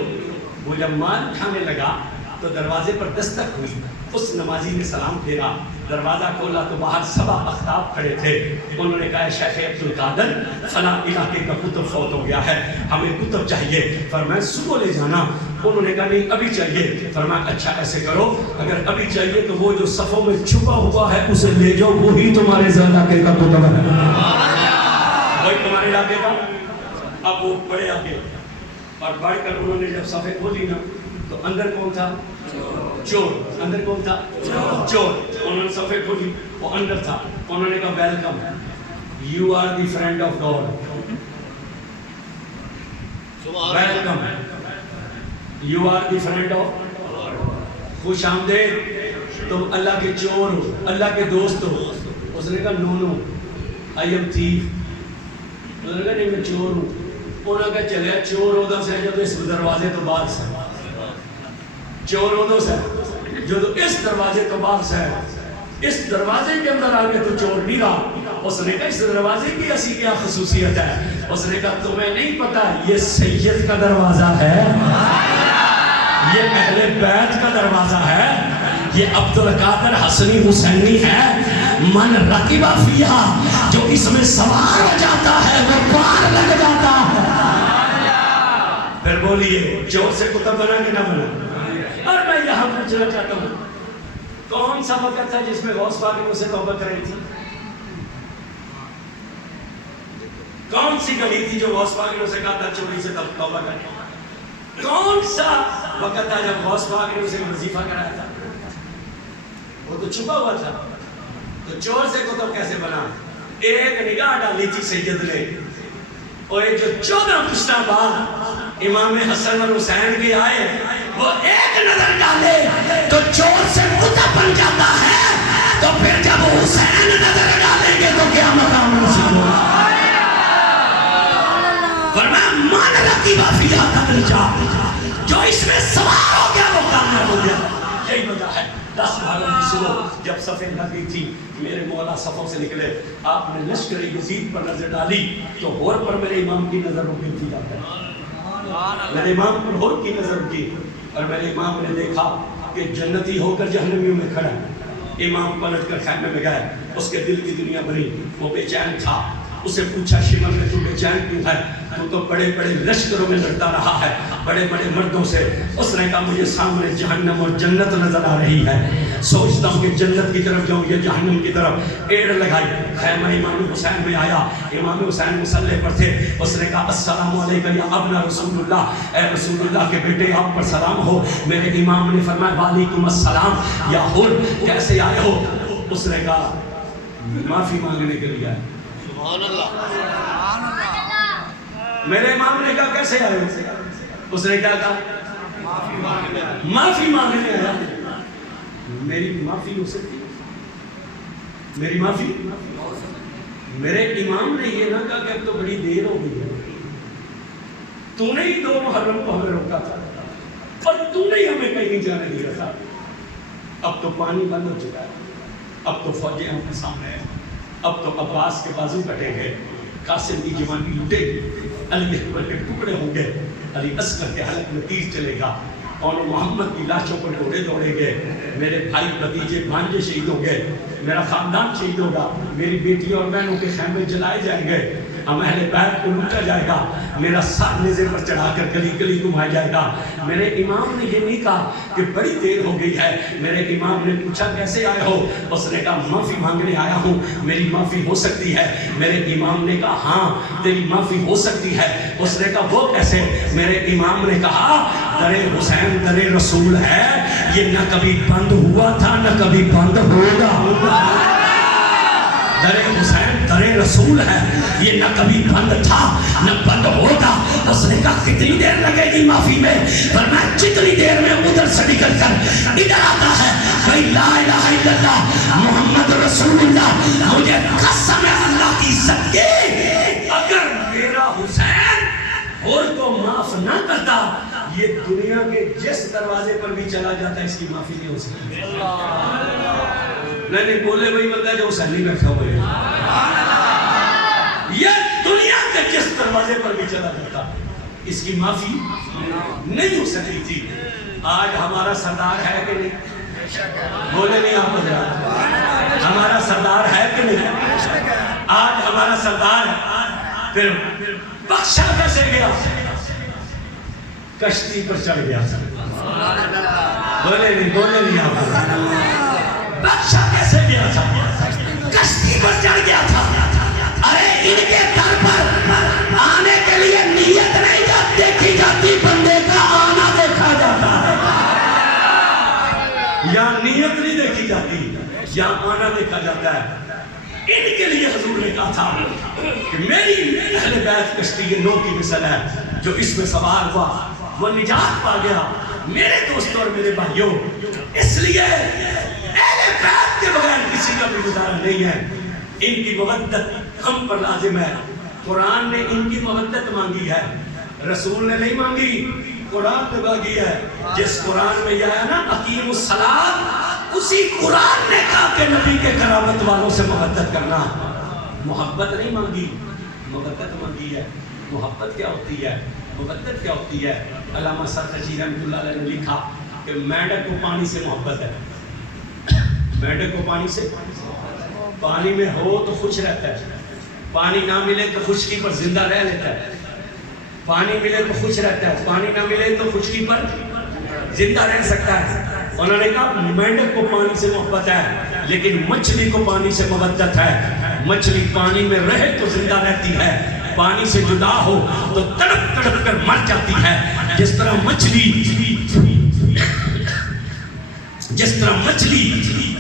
وہ جب مال اٹھانے لگا تو دروازے پر دستک ہوئی. اس نمازی نے سلام پھیرا, دروازہ کھولا تو باہر سبا اختاب کھڑے تھے. انہوں نے کہا شیخ عبد القادر فلاں علاقے کا کتب فوت ہو گیا ہے, ہمیں کتب چاہیے. فرمایا صبح لے جانا. انہوں نے کہا نہیں ابھی چاہیے. فرمایا اچھا ایسے کرو, اگر ابھی چاہیے تو وہ جو صفوں میں چھپا ہوا ہے اسے لے جاؤ, وہی تمہارے علاقے کا کتب ہے, وہی تمہارے علاقے کا. اب وہ بڑے آگے اور بڑھ کر انہوں نے جب صفحے کھولی نا تو اندر کون تھا؟ چور. اندر کون تھا؟ چور. انہوں نے صفحے کھولی, وہ اندر تھا. انہوں نے کہا welcome, you are the friend of God. Welcome, you are the friend of, خوش آمدید, تم اللہ کے چور ہو, اللہ کے دوست ہو. اس نے کہا نو نو آئی ایم تھیف. انہوں نے کہا نہیں میں چور ہوں. انہوں نے کہا چلے چور ادھر سے جو اس دروازے تو بعد سے, چور ادھر سے جو اس دروازے تو بعد سے, اس دروازے کے اندر آگے تو چور نہیں رہا. اس نے کہا اس دروازے کی ایسی کیا خصوصیت ہے؟ اس نے کہا تمہیں نہیں پتا یہ سید کا دروازہ ہے, یہ اہل بیت کا دروازہ ہے, یہ عبد القادر حسنی حسینی ہے. من رکبہ فیہا, جو اس میں سوار ہو جاتا ہے وہ پار لگ جاتا ہے. پھر بولیے چور سے کتب بنا کہ نہ بنا؟ اور میں یہاں پوچھنا چاہتا ہوں کون سا وقت تھا جس میں غوث پاک نے اسے توبہ کرائی تھی؟ کون سی گلی تھی جو غوث پاک نے اسے کہا تھا چوری سے توبہ کر؟ کون سا وقت تھا جب غوث پاک نے اسے وظیفہ کرایا تھا؟ وہ تو چھپا ہوا تھا. تو چور سے کتب کیسے بنا؟ ایک نگاہ ڈالی تھی سید نے, اور یہ جو 14 پشتہ بعد امام حسن اور حسین کے آئے, وہ ایک نظر ڈالے تو چور سے کتب بن جاتا ہے. تو پھر جب حسین نظر ڈالیں گے تو کیا مقام نصیب ہوگا؟ فرمایا من رکیبہ فیہا قبل جا, جو اس میں سوار ہو گیا وہ کامیاب ہو گیا. یہی وجہ ہے 10 بھائیوں کی سنو, جب صفیں لگ گئی تھی میرے مولا صفوں سے نکلے, آپ نے لشکر یزید پر نظر ڈالی تو ہور پر میرے امام کی نظر رکی تھی. جاتا ہے میرے امام پر ہور کی نظر رکی, اور میرے امام نے دیکھا کہ جنتی ہو کر جہنمیوں میں کھڑا ہے. امام پلٹ کر خیمے میں گئے, اس کے دل کی دنیا بنی, وہ بے چین تھا. اسے پوچھا شمر میں تو بے چین کیوں ہے؟ تو بڑے بڑے لشکروں میں لڑتا رہا ہے, بڑے بڑے مردوں سے. اس نے کہا مجھے سامنے جہنم اور جنت نظر آ رہی ہے, سوچتا ہوں کہ جنت کی طرف جاؤں یا جہنم کی طرف. ایڑ لگائی, خیمہ امام حسین میں آیا. امام حسین مصلی پر تھے. اس نے کہا السلام علیکم یا ابن رسول اللہ, اے رسول اللہ کے بیٹے آپ پر سلام ہو. میرے امام نے فرمایا وعلیکم السلام یا حر, کیسے آئے ہو؟ اس نے کہا معافی مانگنے کے لیے آئے. سبحان اللہ. میرے امام نے کہا کیسے آئے ہو؟ اس نے کیا کہا معافی مانگنے آیا. میری معافی ہو سکتی, میری معافی. میرے امام نے یہ نہ کہا کہ اب تو بڑی دیر ہو گئی ہے, تو نے ہی 2 محرم کو ہمیں روکا تھا اور تو نے ہی ہمیں کہیں نہیں جانے دیا تھا. اب تو پانی بند ہو چکا ہے, اب تو فوجیں ہم کے سامنے ہیں, اب تو عباس کے بازو کٹے گئے, قاسم کی جوانی لوٹے گی, علی اکبر کے ٹکڑے ہوں گے, علی اصغر کے حلق میں تیر چلے گا, اور محمد کی لاشوں پر ڈوڑے دوڑیں گے, میرے بھائی بھتیجے بھانجے شہید ہوں گے, میرا خاندان شہید ہوگا, میری بیٹیوں اور بہنوں کے خیمے جلائے جائیں گے, ہم اہل بیت کو لوٹا جائے گا, میرا سر نیزے پر چڑھا کر گلی گلی گھمایا جائے گا. میرے امام نے یہ نہیں کہا کہ بڑی دیر ہو گئی ہے. میرے امام نے پوچھا کیسے آئے ہو؟ اس نے کہا معافی مانگنے آیا ہوں, میری معافی ہو سکتی ہے. میرے امام نے کہا ہاں تیری معافی ہو سکتی ہے. اس نے کہا وہ کیسے؟ میرے امام نے کہا در حسین در رسول ہے, یہ نہ کبھی بند ہوا تھا نہ کبھی بند ہوگا. در حسین در رسول ہے, یہ نہ کبھی بند تھا نہ بند ہوگا. اس نے کہا کتنی دیر لگے گی معافی میں؟ پر میں جتنی دیر میں ادھر سے نکل کر ادھر آتا ہے بھائی لا الہ الا اللہ محمد رسول اللہ, مجھے قسم ہے اللہ کی عزت کی, اگر میرا حسین اور کو معاف نہ کرتا, یہ دنیا کے جس دروازے پر بھی چلا جاتا اس کی معافی نہیں ہو سکتی. نہیں بولے وہی بندہ جو حسین نہیں بیٹھا ہوئے, یہ دنیا کے جس دروازے پر بھی چلا جاتا اس کی معافی نہیں ہو سکتی تھی. آج ہمارا سردار ہے کہ نہیں؟ بولے نہیں آپ حضرات, ہمارا سردار ہے کہ نہیں؟ آج ہمارا سردار ہے, پھر بخشا کیسے گیا؟ کشتی پر چڑھ گیا. بولے نہیں آپ حضرات, بخشا کیسے گیا تھا؟ کشتی پر چڑھ گیا تھا. ارے ان کے در پر آنے کے لیے نیت نہیں دیکھی جاتی, بندے کا آنا دیکھا جاتا ہے. یا نیت نہیں دیکھی جاتی یا آنا دیکھا جاتا ہے. ان کے لیے حضور نے کہا تھا کہ میری اہل بیت کشتی نو کی مثل ہے, جو اس میں سوار ہوا وہ نجات پا گیا. میرے دوستوں اور میرے بھائیوں, اس لیے اہل بیت کے بغیر کسی کا بھی گزارا نہیں ہے. ان کی مودت ہم پر لازم ہے. قرآن نے ان کی مودت مانگی ہے, رسول نے نہیں مانگی, قرآن نے مانگی ہے. جس قرآن میں یہ ہے نا اقیم الصلاۃ, اسی قرآن نے کہا کہ نبی کے قرابت والوں سے مودت کرنا. محبت نہیں مانگی, مودت مانگی ہے. محبت کیا ہوتی ہے؟ مودت کیا ہوتی ہے؟ علامہ سرخجی رحمۃ اللہ علیہ نے لکھا کہ مینڈک کو پانی سے محبت ہے. مینڈک کو پانی سے, پانی میں ہو تو خوش رہتا ہے, پانی نہ ملے تو خشکی پر زندہ رہ لیتا ہے. پانی ملے تو خوش رہتا ہے, پانی نہ ملے تو خشکی پر زندہ رہ سکتا ہے. انہوں نے کہا مینڈک کو پانی سے محبت ہے, لیکن مچھلی کو پانی سے مودت ہے. مچھلی پانی میں رہے تو زندہ رہتی ہے, پانی سے جدا ہو تو تڑپ تڑپ کر مر جاتی ہے. جس طرح مچھلی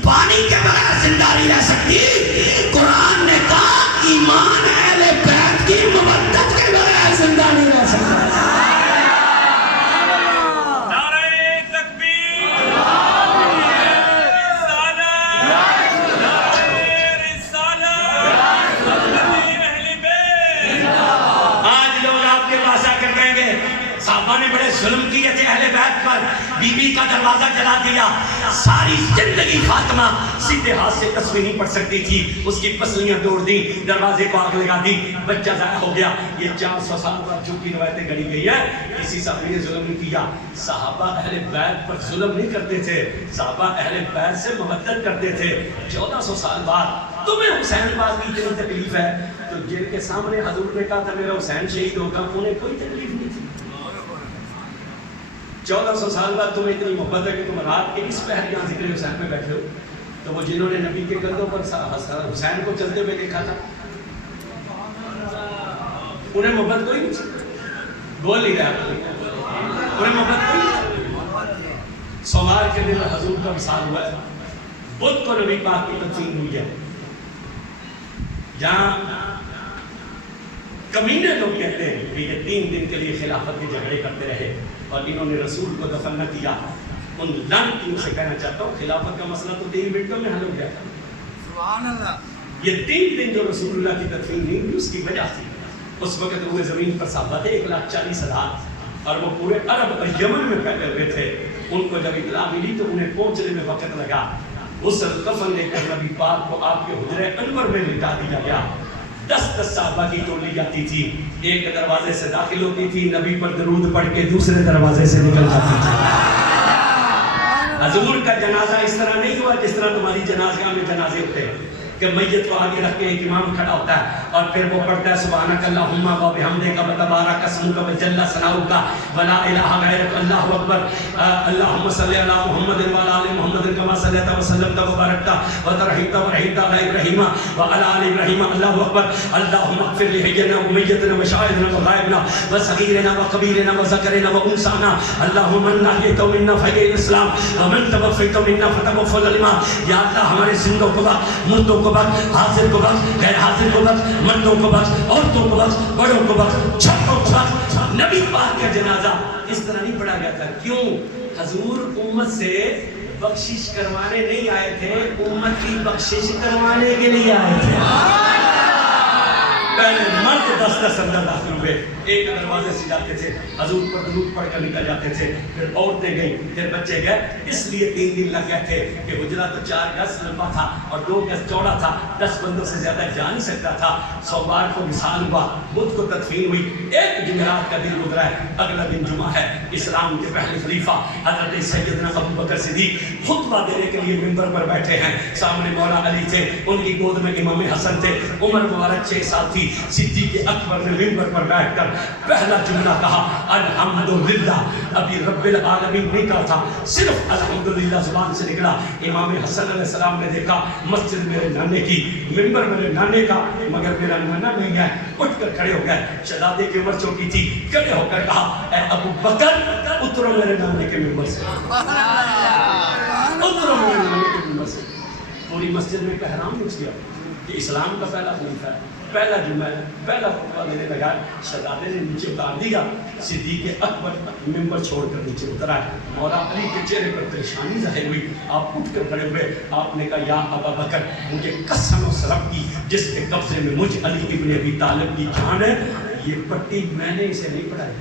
پانی کے بغیر زندہ نہیں رہ سکتی, قرآن نے کہا ایمان اہل بیت کی مودت کے بغیر زندہ نہیں رہ سکتا. صحابہ نے بڑے ظلم کیے تھے اہل بیت پر, بی بی کا دروازہ جلا دیا. ساری زندگی فاطمہ سیدھے ہاتھ سے تسبیح نہیں پڑھ سکتی تھی, اس کی پسلیاں توڑ دی, دروازے کو آگ لگا دی, بچہ ضائع ہو گیا. یہ 400 سال بعد جو کی روایتیں گڑی گئی ہے, کسی صحابی نے ظلم نہیں کیا. صحابہ اہل بیت پر ظلم نہیں کرتے تھے, صحابہ اہل بیت سے مودت کرتے تھے. 1400 سال بعد تمہیں حسین پاک کی اتنی تکلیف ہے, تو جن کے سامنے حضور نے کہا تھا میرا حسین شہید ہوگا, انہیں کوئی تکلیف نہیں تھی. 1400 سال بعد تمہیں اتنی محبت ہے کہ تم رات کے اس پہر یہاں ذکر حسین میں بیٹھے ہو. تو وہ جنہوں نے نبی کے کندھوں پر حسین کو چلتے ہوئے دیکھا تھا, انہیں محبت کوئی نہیں, بول نہیں رہا, انہیں محبت کوئی. سوار کے دن حضور کا وصال ہوا ہے, بدھ کو نبی پاک کی تقسیم ہوئی ہے. جہاں کمینے لوگ کہتے ہیں کہ یہ 3 دن کے لیے خلافت کے جھگڑے کرتے رہے اور انہوں نے رسول کو دفن نہ کیا, ان لعنتیوں سے کہنا چاہتا ہوں خلافت کا مسئلہ تو 3 منٹوں میں حل ہو گیا تھا. سبحان اللہ. یہ 3 دن جو رسول اللہ کی تدفین نہیں ہوئی اس کی وجہ تھی. اس وقت وہ زمین پر صحابہ تھے 1,40,000 اور وہ پورے عرب اور یمن میں پھیلے ہوئے تھے. ان کو جب اطلاع ملی تو انہیں پہنچنے میں وقت لگا. اس کفن لے کر نبی پاک کو آپ کے حجرے انور میں لٹا دیا گیا. 10 صحابہ کی ٹولی جاتی تھی. ایک دروازے سے داخل ہوتی تھی, نبی پر درود پڑھ کے دوسرے دروازے سے نکل جاتی تھی. حضور کا جنازہ اس طرح نہیں ہوا جس طرح تمہاری جنازہ میں جنازے ہوتے ہیں کہ میت کو آگے رکھ کے ایک امام کھڑا ہوتا ہے اور پھر وہ پڑھتا ہے سبحانک اللہم و بحمدک و تبارک اسمک و جل ثناؤک ولا الہ غیرک اللہ اکبر اللہم صلی علی محمد و علی آل محمد کما صلیت و سلمت و بارکت و ترحمت و رحمت علی ابراہیم و علی آل ابراہیم اللہ اکبر اللہم اغفر لحینا و میتنا و شاہدنا و غائبنا و صغیرنا و کبیرنا و ذکرنا و انسانا اللہم من احییت منا فحی الاسلام و من توفیت منا فتوفنا لما. یا اللہ ہمارے زندوں کو بخش, مردوں کو بخش, حاضر کو بخش, غیر حاضر کو بخش, مردوں کو بخش, عورتوں کو بخش, بڑوں کو بخش, چھوٹوں کو بخش. نبی پاک کا جنازہ اس طرح نہیں پڑھا گیا تھا. کیوں؟ حضور امت سے بخشش کروانے نہیں آئے تھے, امت کی بخشش کروانے کے لیے آئے تھے. پہلے مرد 10 اندر داخل ہوئے, ایک دروازے سے جاتے تھے, حضور پر درود پڑھ کر نکل جاتے تھے, پھر عورتیں گئیں, پھر بچے گئے. اس لیے 3 دن لگ گئے تھے کہ حجرہ تو 4 گز لمبا تھا اور 2 گز چوڑا تھا, 10 بندوں سے زیادہ جا نہیں سکتا تھا. سوموار کو وصال ہوا, بدھ کو تدفین ہوئی, ایک جمعرات کا دن گزرا ہے, اگلا دن جمعہ ہے. اسلام کے پہلے خلیفہ حضرت سیدنا ابو بکر صدیق خطبہ دینے کے لیے منبر پر بیٹھے ہیں. سامنے مولا علی تھے, ان کی گود میں امام حسن تھے, عمر مبارک 6 سال تھی. صدیق اکبر نے منبر پر بیٹھ کر پہلا جملہ کہا الحمدللہ. ابھی رب العالمین نہیں کہا تھا, صرف الحمدللہ زبان سے نکلا. امام حسن علیہ السلام نے دیکھا مسجد میرے نانے کی, منبر میرے نانے کا, مگر میرا نانا نہیں ہے. اٹھ کر کھڑے ہو گئے. شہزادے کی عمر چھوٹی تھی, کھڑے ہو کر کہا اے ابو بکر اترو میرے نانے کے منبر سے, اترو میرے نانے کے منبر سے. پوری مسجد میں احرام اٹھ گیا کہ اسلام کا پہلا خلیفہ ہے, پہلا جمعہ ہے, پہلا خطبہ دینے لگا. شہزادے نے نیچے اتار دیا. صدیق اکبر ممبر چھوڑ کر نیچے اترا. مولا علی کے چہرے پر پریشانی ظاہر ہوئی. آپ اٹھ کر کھڑے ہوئے, آپ نے کہا یا ابا بکر مجھے قسم و سرب کی جس کے قبضے میں مجھ علی ابن ابی طالب کی جان ہے, یہ پٹی میں نے اسے نہیں پڑھائی.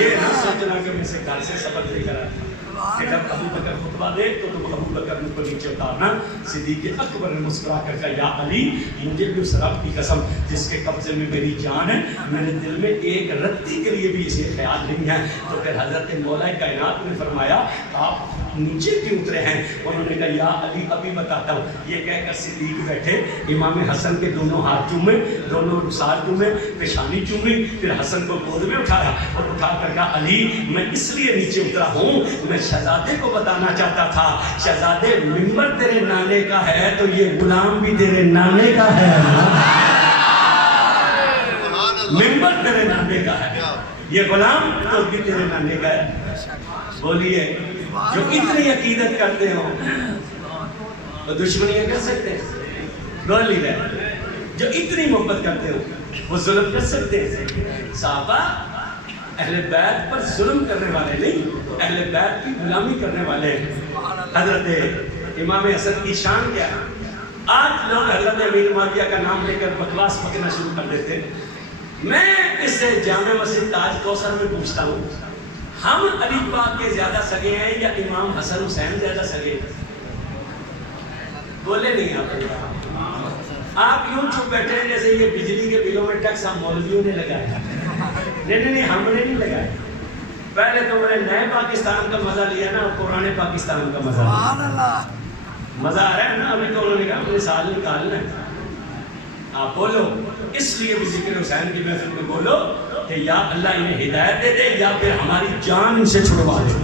یہ نہ سوچنا کہ میں سے گھر سے سبق لے کر آیا کہ جب ابو بکر خطبہ دے تو تم ابو بکر کو نیچے اتارنا. صدیق اکبر نے مسکرا کر کہا یا علی مجھے بھی اس رب کی قسم جس کے قبضے میں میری جان ہے, میرے دل میں ایک رتی کے لیے بھی اسے خیال نہیں ہے. تو پھر حضرت مولا کائنات نے فرمایا آپ نیچے کیوں اترے ہیں؟ انہوں نے کہا یا علی ابھی بتاتا ہوں. یہ کہہ کر صدیق بیٹھے, امام حسن کے دونوں ہاتھ چومے, دونوں رخسار چومے, پیشانی چومی, پھر حسن کو گود میں اٹھایا اور اٹھا کر کہا علی میں اس لیے نیچے اترا ہوں, میں شہزادے کو بتانا چاہتا تھا شہزادے منبر تیرے نانے کا ہے تو یہ غلام بھی تیرے نانے کا ہے. منبر تیرے نانے کا ہے, یہ غلام تو بھی تیرے نانے کا ہے. بولیے جو اتنی عقیدت کرتے ہو وہ دشمنیاں کر سکتے ہیں؟ بولی رہے. جو اتنی محبت کرتے ہو وہ ظلم کر سکتے ہیں؟ صحابہ اہل بیت پر ظلم کرنے والے نہیں, اہل بیت کی غلامی کرنے والے. حضرت امام حسن کی شان کیا ہے؟ آج لوگ حضرت امیر معاویہ کا نام لے کر بکواس پکنا شروع کر دیتے. میں اس سے جامع مسجد تاج کوثر میں پوچھتا ہوں ہم علی پاک کے زیادہ سگے ہیں یا امام حسن حسین زیادہ سگے ہیں؟ بولے نہیں آپ یوں چھپ بیٹھے ہیں جیسے یہ بجلی کے بلوں میں ٹیکس ہم مولویوں نے لگایا. نہیں ہم نے نہیں لگایا. پہلے تو میں نے نئے پاکستان کا مزہ لیا نا, پرانے پاکستان کا مزہ لیا. مزہ آ رہا ہے نا. ابھی تو انہوں نے کہا اپنے سال نکالنا ہے. آپ بولو, اس لیے بھی ذکر حسین کی محفل میں بولو کہ یا اللہ انہیں ہدایت دے دے یا پھر ہماری جان ان سے چھڑوا دے.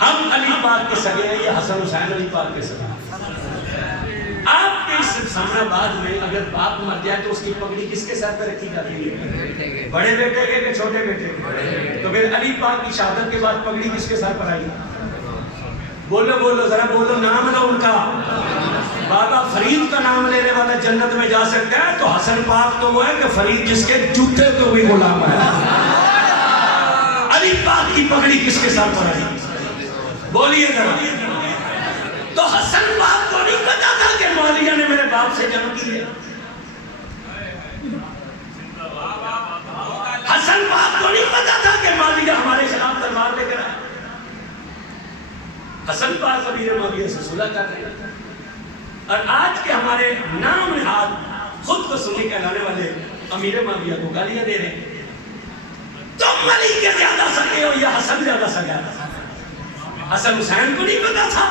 ہم علی پاک کے سگے ہیں یا حسن حسین علی پاک کے سگے ہیں؟ آپ کے اس سامنے بعد میں اگر باپ مر جائے تو اس کی پگڑی کس کے سر پہ رکھی جاتی ہے؟ بڑے بیٹے کے کہ چھوٹے بیٹے کے؟ تو پھر علی پاک کی شہادت کے بعد پگڑی کس کے سر پر آئی؟ بولو ذرا بولو, نام لو ان کا. بابا فرید کا نام لینے والا جنت میں جا سکتا ہے تو حسن پاک تو وہ ہے کہ فرید جس کے جوتے کو بھی غلام ہے. علی پاک کی پگڑی کس کے سر پر آئی؟ بولیے ذرا. تو حسن باپ کو نہیں پتا تھا کہ معاویہ نے میرے باپ سے جنگ کی ہے. حسن باپ کو نہیں پتا تھا کہ معاویہ ہمارے خلاف تلوار لے کر آئے. حسن باپ امیر معاویہ سے صلح کر رہے ہیں. اور آج کے ہمارے نام نہاد خود کو سنی کہلانے والے امیر معاویہ کو گالیاں دے رہے ہیں. تم علی کے زیادہ سکے ہو یا حسن زیادہ سکا تھا؟ حسن حسین کو نہیں پتا تھا،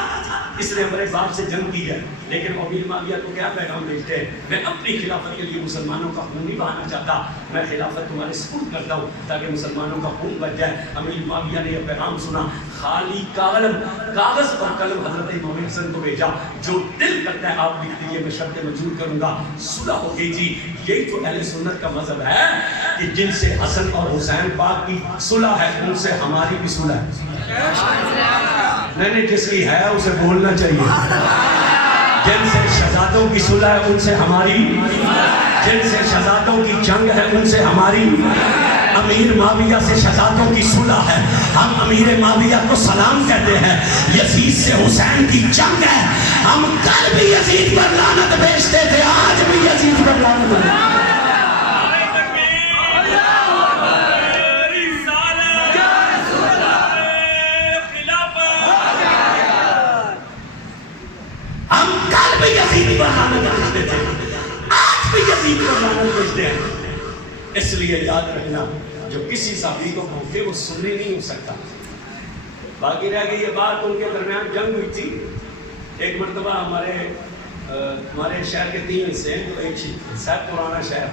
اس نے ہمارے باپ سے جنگ کی ہے. لیکن امیر معاویہ کو کیا پیغام بھیجتے ہیں؟ میں اپنی خلافت کے لیے مسلمانوں کا خون نہیں بہانا چاہتا، میں خلافت تمہارے سپرد کرتا ہوں تاکہ مسلمانوں کا خون بچ جائے. امیر معاویہ نے یہ پیغام سنا، خالی کاغذ اور قلم حضرت امام حسن کو بھیجا. جو دل کرتا ہے آپ لکھ دیجیے، میں شرط منظور کروں گا. صلح ہو گئی جی. یہی تو اہل سنت کا مذہب ہے کہ جن سے حسن اور حسین پاک کی صلح ہے ان سے ہماری بھی صلح ہے. نہیں جس کی ہے اسے بولنا چاہیے. جن سے شہزادوں کی صلح ہے ان سے ہماری، جن سے شہزادوں کی جنگ ہے ان سے ہماری. امیر معاویہ سے شہزادوں کی صلح ہے، ہم امیر معاویہ کو سلام کہتے ہیں. یزید سے حسین کی جنگ ہے، ہم کل بھی یزید پر لعنت بھیجتے تھے، آج بھی یزید پر لعنت بھیجتے ہیں. اس لیے یاد رکھنا، جو کسی صحابی کو بھونکے وہ سننے نہیں ہو سکتا. باقی رہ گئی یہ بات، ان کے درمیان جنگ ہوئی تھی. ایک مرتبہ ہمارے شہر کے 3 حصے ہیں. تو ایک حصہ پرانا شہر،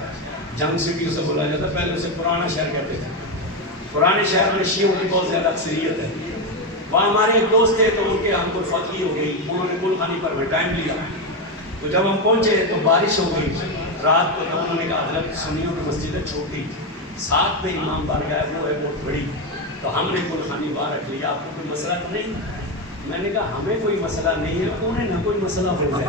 جنگ سٹی اسے بولا جاتا، پہلے اسے پرانا شہر کہتے تھے. پرانے شہر میں شیعوں کی بہت زیادہ اکثریت ہے. وہاں ہمارے ایک دوست تھے تو ان کے ہم کو فتح ہو گئی، انہوں نے گل خانی پر ٹائم لیا. تو جب ہم پہنچے تو بارش ہو گئی رات کو. تو انہوں نے کہا حضرت سنیوں کی مسجد ہے چھوٹی، ساتھ میں امام بارگاہ ہے وہ ہے بہت بڑی، تو ہم نے گل خانی باہر رکھ لیا. آپ کو کوئی مسئلہ تو نہیں؟ میں نے کہا ہمیں کوئی مسئلہ نہیں ہے، انہیں نہ کوئی مسئلہ ہو جائے.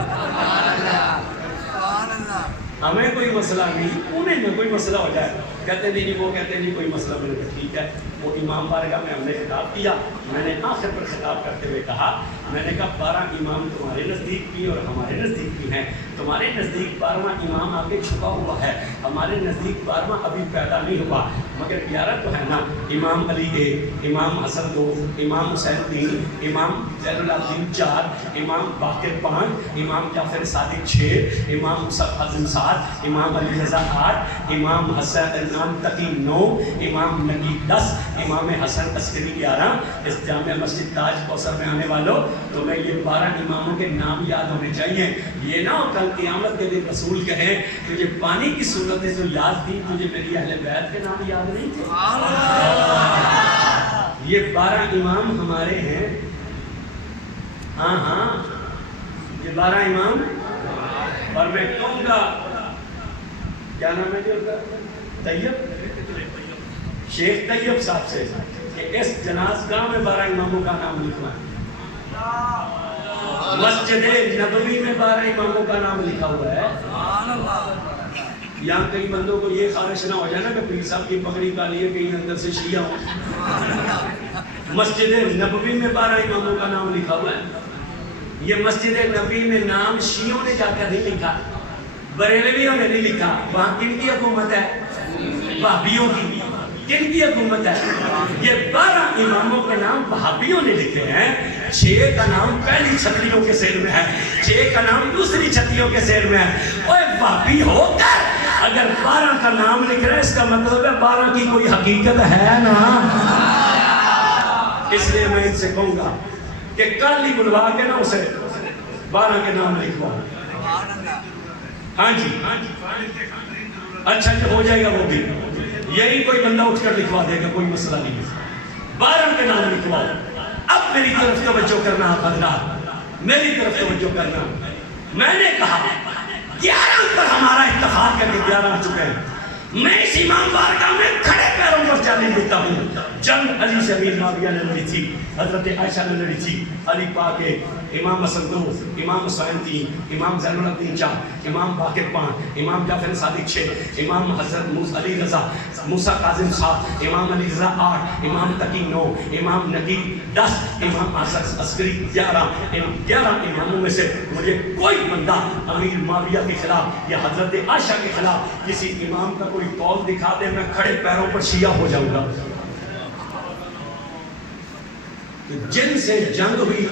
ہمیں کوئی مسئلہ نہیں، انہیں نہ کوئی مسئلہ ہو جائے. کہتے نہیں وہ کہتے نہیں کوئی مسئلہ. میں نے کہا ٹھیک ہے. وہ امام بارگاہ میں ہم نے خطاب کیا. میں نے آخر پر خطاب کرتے ہوئے کہا، میں نے کہا 12 امام تمہارے نزدیک بھی اور ہمارے نزدیک بھی ہیں. تمہارے نزدیک 12واں امام آگے چھپا ہوا ہے، ہمارے نزدیک 12واں ابھی پیدا نہیں ہوا، مگر 11 تو ہے نا. امام علی 1، امام حسن 2، امام حسین 3، امام زین العابدین 4، امام باقر 5، امام جعفر صادق 6، امام مصطفی اعظم 7، امام علی رضا 8، امام حسن نام تقی 9، امام نگی 10، امام حسن عسکری 11. اس جامع مسجد تاج کوثر میں آنے والوں تو میں یہ 12 اماموں کے نام یاد ہونے چاہیے. یہ نہ کل قیامت کے دن رسول کہیں تجھے پانی کی صورتیں جو یاد تھی تجھے میری اہل بیت کے نام یاد نہیں تھے. یہ 12 امام ہمارے ہیں. ہاں یہ 12 امام. اور میں کہوں گا کیا نام ہے جو طیب شیخ طیب صاحب سے کہ اس جنازگاہ میں 12 اماموں کا نام لکھنا ہے. مسجد نبوی میں 12 اماموں کا نام لکھا ہوا ہے. یہاں کئی بندوں کو یہ خواہش نہ ہو جائے نا کہ پیر صاحب کی پگڑی کا لیے کہیں اندر سے شیعہ ہو. مسجد نبوی میں 12 اماموں کا نام لکھا ہوا ہے. یہ مسجد نبوی میں نام شیعوں نے جا کر نہیں لکھا، بریلویوں نے نہیں لکھا. وہاں کن کی حکومت ہے؟ وہابیوں کی. کن کی حکومت ہے؟ یہ 12 اماموں کے نام وہابیوں نے لکھے ہیں. 6 کا نام پہلی چھتریوں کے سیر میں ہے، 6 کا نام دوسری چھتریوں کے سیر میں ہے. اوے وہابی ہو کر اگر 12 کا نام لکھ رہے ہیں اس کا مطلب ہے 12 کی کوئی حقیقت ہے نا. اس لیے میں ان سے کہوں گا کہ کل ہی بلوا کے نا اسے 12 کے نام لکھواؤ. ہاں جی اچھا جو ہو جائے گا وہ بھی یہی کوئی بندہ اٹھ کر لکھوا دے گا، کوئی مسئلہ نہیں ہے. 12 کے نام لکھواؤ. اب میری طرف توجہ کرنا حضرات، میری طرف توجہ کرنا. میں نے کہا 11 پر ہمارا اتفاق کر کے 11 آ چکے ہیں. میں اس امام بارگاہ میں کھڑے پیروں پر چیلنج دیتا ہوں جنگ علی سے امیر معاویہ نے لڑی تھی، حضرت عائشہ نے لڑی تھی، علی پاک کے امام حسن دو، امام حسین تین، امام زین العابدین چار، امام باقر پانچ، امام جعفر صادق چھ، امام حضرت علی رضا موسیٰ کاظم سات، امام علی رضا آٹھ، امام تقی نو، امام نقی 10، امام عسکری 11 اماموں میں سے مجھے کوئی بندہ امیر معاویہ کے خلاف یا حضرت عائشہ کے خلاف کسی امام کا کوئی قول دکھا دے، میں کھڑے پیروں پر شیعہ ہو جاؤں گا۔ جن سے جنگ ہوئی،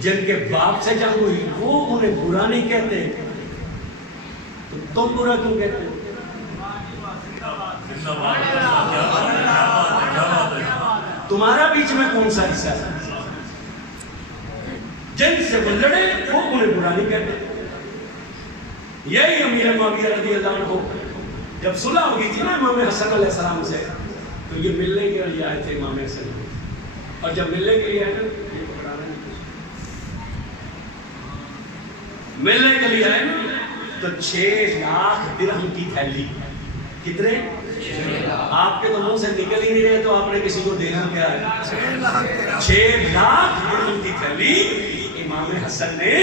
جن کے باپ سے جنگ ہوئی، وہ انہیں برا نہیں کہتے، تو تم برا کیوں کہتے؟ تمہارا بیچ میں کون سا حصہ ہے؟ جن سے وہ لڑے وہ انہیں برا نہیں کہتے۔ یہی امیر معاویہ رضی اللہ عنہ جب صلح ہو گئی تھی نا امام حسن علیہ السلام سے، تو یہ ملنے کے لیے آئے تھے امام حسن، اور جب ملنے کے لیے آئے نا، یہ پکڑانا نہیں کچھ، ملنے کے لیے آئے نا تو 6 لاکھ درہم کی تھیلی، کتنے؟ آپ کے تو منہ سے نکل ہی نہیں رہے، تو آپ نے کسی کو دینا کیا ہے؟ 6 لاکھ درہم کی تھیلی امام حسن نے،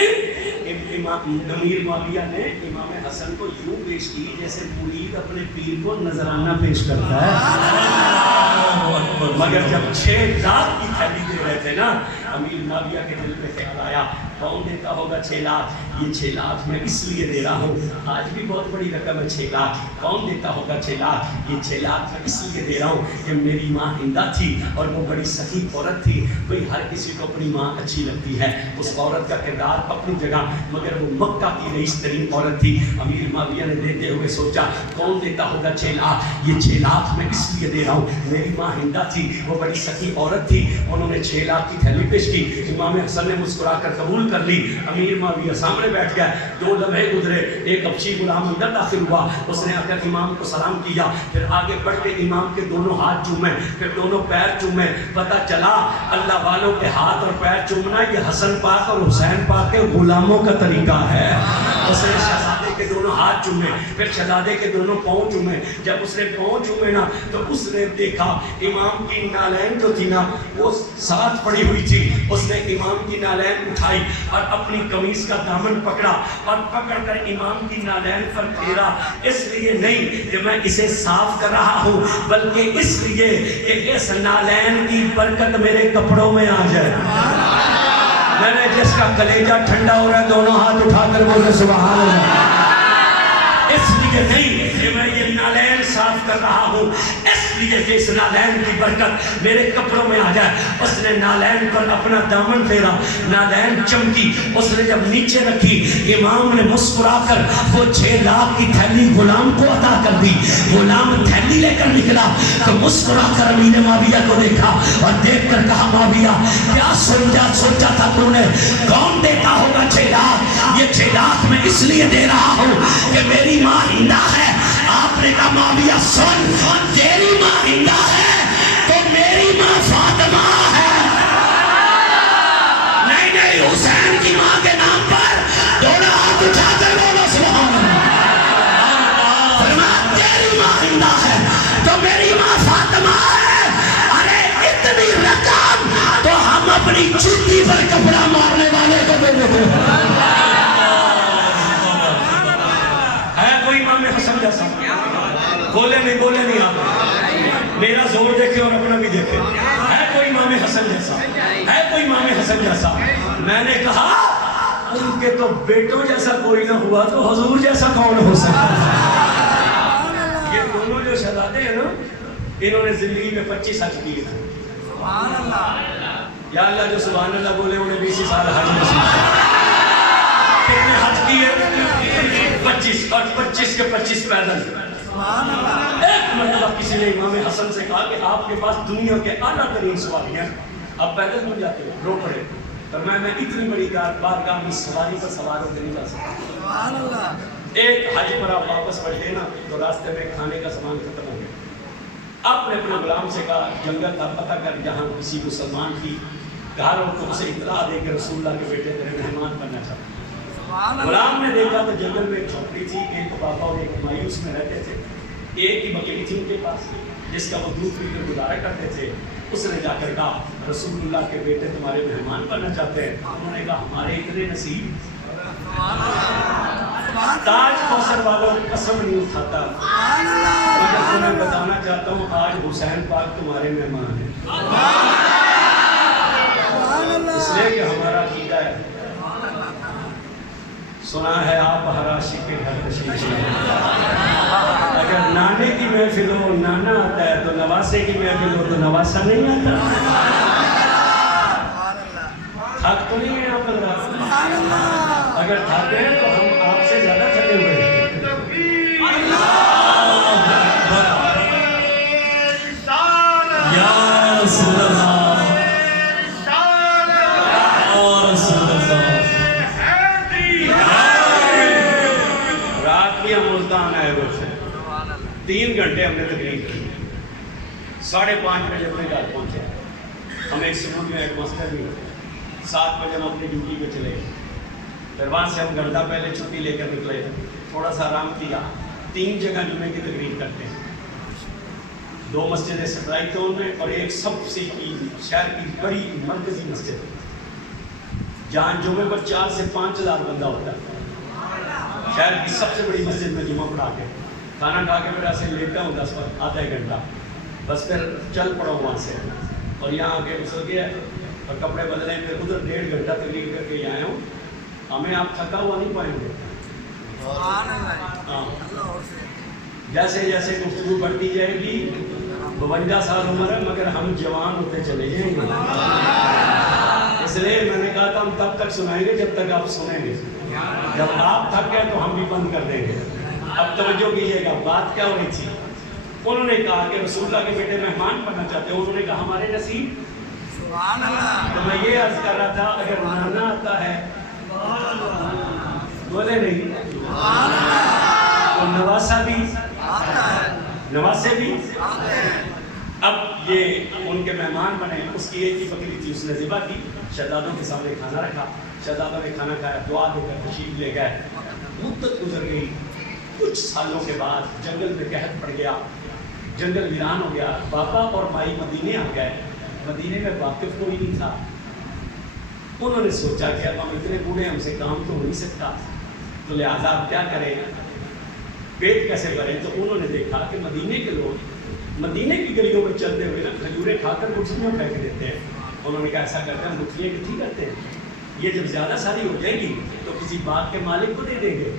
امیر معاویہ نے امام حسن کو یوں پیش کی جیسے مرید اپنے پیر کو نذرانہ پیش کرتا ہے۔ مگر جب 6 لاکھ کی تھیلی دے رہے تھے نا، امیر معاویہ کے دل پہ خیال آیا کون دیتا ہوگا 6 لاکھ؟ یہ 6 لاکھ میں اس لیے دے رہا ہوں، آج بھی بہت بڑی رقم ہے 6 لاکھ، کون دیتا ہوگا 6 لاکھ؟ یہ 6 لاکھ میں اس لیے دے رہا ہوں کہ میری ماں ہندہ تھی اور وہ بڑی سخی عورت تھی، بھئی ہر کسی کو اپنی ماں اچھی لگتی ہے، اس عورت کا کردار اپنی جگہ، مگر وہ مکہ کی رئیس ترین عورت تھی۔ امیر معاویہ نے دیتے ہوئے سوچا کون دیتا ہوگا 6 لاکھ؟ یہ 6 لاکھ میں اس لیے دے رہا ہوں، میری ماں ہندہ تھی، وہ بڑی سخی عورت تھی، انہوں نے 6 لاکھ کی تھیلی پیش کی، امام حسن نے مسکرا کر قبول کر لی۔ امیر معاویہ سامنے بیٹھ گیا، 2 لمحے گزرے، ایک ابچی غلام اندر داخل ہوا، اس نے آ کر امام کو سلام کیا، پھر آگے بڑھ کے امام کے دونوں ہاتھ چومے، پھر دونوں پیر چومے، پتہ چلا اللہ والوں کے ہاتھ اور پیر چومنا یہ حسن پاک اور حسین پاک کے غلاموں کا طریقہ ہے۔ اس نے شہزادے کے دونوں ہاتھ چومے، پھر شہزادے کے دونوں پاؤں چومے، جب اس نے پاؤں چومے نا تو اس نے دیکھا امام کی نالین جو تھی نا وہ ساتھ پڑی ہوئی تھی، اس نے امام کی نالین اٹھائی اور اپنی قمیص کا دامن پکڑا اور پکڑ کر امام کی نالین پر پھیرا، اس لیے نہیں کہ میں اسے صاف کر رہا ہوں بلکہ اس لیے کہ اس نالین کی برکت میرے کپڑوں میں آ جائے۔ میں نے جس کا کلیجہ ٹھنڈا ہو رہا ہے دونوں ہاتھ اٹھا کر بولے سبحان اللہ۔ اس لیے نہیں کہ میں یہ نالین صاف کر رہا ہوں، اس لیے کہ اس نالین کی برکت میرے کپڑوں میں آ جائے۔ اس نے نالین پر اپنا دامن پھیرا، نالین چمکی، اس نے جب نیچے رکھی امام نے مسکرا کر وہ 6 لاکھ کی تھیلی غلام کو عطا کر دی۔ غلام تھیلی لے کر نکلا تو مسکرا کر امیر معاویہ کو دیکھا اور دیکھ کر کہا معاویہ کیا سوچا تھا تو نے؟ کون دیتا ہوگا 6 لاکھ؟ یہ 6 لاکھ میں اس لیے دے رہا ہوں کہ میری ماں ہندہ ہے۔ آپ نے کہا معاویہ سن، تیری ماں ہندہ ہے تو میری ماں فاطمہ ہے۔ نہیں حسین کی ماں کے نام پر دونوں ہاتھ اٹھا کر بولو سبحان اللہ۔ فرمایا تیری ماں ہندہ ہے تو میری ماں فاطمہ ہے۔ ارے اتنی رقم تو ہم اپنی چوٹی پر کپڑا مارنے والے کو دے دیتے ہیں۔ حسن جیسا بولے نہیں آپ میرا زور دیکھے اور اپنا بھی دیکھے، ہے کوئی امام حسن جیسا؟ ہے کوئی امام حسن جیسا؟ میں نے کہا ان کے تو بیٹوں جیسا کوئی نہ ہوا تو حضور جیسا کون ہو سکتا؟ یہ دونوں جو شہزادے ہیں نا انہوں نے زندگی میں 25 حج کیے تھے۔ سبحان اللہ، یا اللہ جو سبحان اللہ بولے انہیں 20 سال حج نصیب۔ کتنے حج کیے؟ 25 اور 25 کے 25 پیدل۔ ایک مرتبہ کسی نے امام حسن سے کہا کہ آپ کے پاس دنیا کے اعلیٰ ترین سواری ہیں، آپ پیدل کیوں جاتے ہو؟ رو پڑے۔ فرمایا میں اتنی بڑی بارگاہ میں سواری پر سوار ہو کے نہیں جا سکتا۔ ایک حج پر آپ واپس پلٹے نا تو راستے میں کھانے کا سامان ختم ہو گیا۔ آپ نے اپنے غلام سے کہا جنگل کا پتہ کر جہاں کسی مسلمان کی گھر ہو تو اسے اطلاع دے کہ رسول اللہ کے بیٹے تیرے مہمان بننا چاہتے ہیں۔ غلام نے دیکھا تو جنگل میں ایک جھوپڑی تھی، ایک بابا اور ایک مایوس میں رہتے تھے، ایک ہی بکری تھی ان کے پاس، جس کا وہ دودھ پی کر گزارا کرتے تھے، اس نے جا کر کہا رسول اللہ کے بیٹے تمہارے مہمان بننا چاہتے ہیں؟ انہوں نے کہا ہمارے اتنے نصیب، تاج کوثر والوں کی قسم نہیں اٹھاتا، مگر تمہیں بتانا چاہتا ہوں آج حسین پاک تمہارے مہمان ہیں، اس لیے کہ ہمارا عقیدہ ہے، سنا ہے آپ ہر عاشق کے گھر تشریف لائے، اگر نانے کی محفل ہو نانا آتا ہے تو نواسے کی محفل ہو تو نواسا نہیں آتا، تھک تو نہیں ہے آپ اللہ، اگر تھکے ہیں تو ہم آپ سے زیادہ تھکے ہوئے ہیں۔ یا رسول اللہ، یا رسول اللہ، رات بھی ہم ملتان آئے ہوئے تھے، 3 گھنٹے ہم نے تقریر کی، 5:30 بجے اپنے گھر پہنچے، ہم ایک سکول میں ایک ماسٹر بھی ہوتے 7 بجے ہم اپنی ڈیوٹی پہ چلے گئے، پھر وہاں سے ہم گھنٹہ پہلے چھٹی لے کر نکلے، تھوڑا سا آرام کیا، 3 جگہ جمعے کی تقریر کرتے ہیں، 2 مسجد سٹرائک ٹاؤن میں اور ایک سب سے شہر کی بڑی مرکزی مسجد جہاں جمعے پر 4 سے 5 ہزار بندہ ہوتا ہے، شہر کی سب سے بڑی مسجد میں جمعہ پڑھا کے کھانا کھا کے پھر ایسے لیٹا ہوں 10 وقت آدھا ایک گھنٹہ، بس پھر چل پڑا ہوں وہاں سے اور یہاں آ کے سو گیا اور کپڑے بدلے، پھر ادھر 1.5 گھنٹہ تقریر کر کے یہاں آیا ہوں، ہمیں آپ تھکا ہوا نہیں پائیں گے، جیسے جیسے گفتگو بڑھتی جائے گی 52 سال عمر ہے مگر ہم جوان ہوتے چلے جائیں گے، اس لیے میں نے کہا تھا ہم تب تک سنائیں گے جب تک آپ سنیں گے، جب آپ تھک گئے تو ہم بھی بند کر دیں گے۔ اب توجہ کیجیے گا بات کیا ہو رہی تھی، انہوں نے کہا کہ رسول اللہ کے بیٹے مہمان بننا چاہتے ہیں، انہوں نے کہا ہمارے نصیب، تو میں یہ عرض کر رہا تھا اگر نانا آتا ہے بولے نہیں تو نواسا بھی نواسے بھی، اب یہ ان کے مہمان بنے، اس کی ایک ہی بکری تھی، اس نے ذبح کی، شہزادوں کے سامنے کھانا رکھا، شہزادوں نے کھانا کھایا، دعا دے کر تشریف لے گئے، مدت گزر گئی، کچھ سالوں کے بعد جنگل میں قحط پڑ گیا، جنگل ویران ہو گیا، باپا اور مائی مدینے آ گئے، مدینے میں واقف کوئی نہیں تھا، انہوں نے سوچا کہ اب ہم اتنے بوڑھے ہم سے کام تو ہو نہیں سکتا، تو لہٰذا آپ کیا کریں، پیٹ کیسے بھریں، تو انہوں نے دیکھا کہ مدینے کے لوگ مدینے کی گلیوں میں چلتے ہوئے نا کھجوریں کھا کر گٹھلیاں پھینک دیتے ہیں، انہوں نے کہا ایسا کرتے ہیں ہم گٹھلیاں اکٹھی کرتے ہیں، یہ جب زیادہ ساری ہو جائے گی تو کسی باغ کے مالک کو دے دیں گے،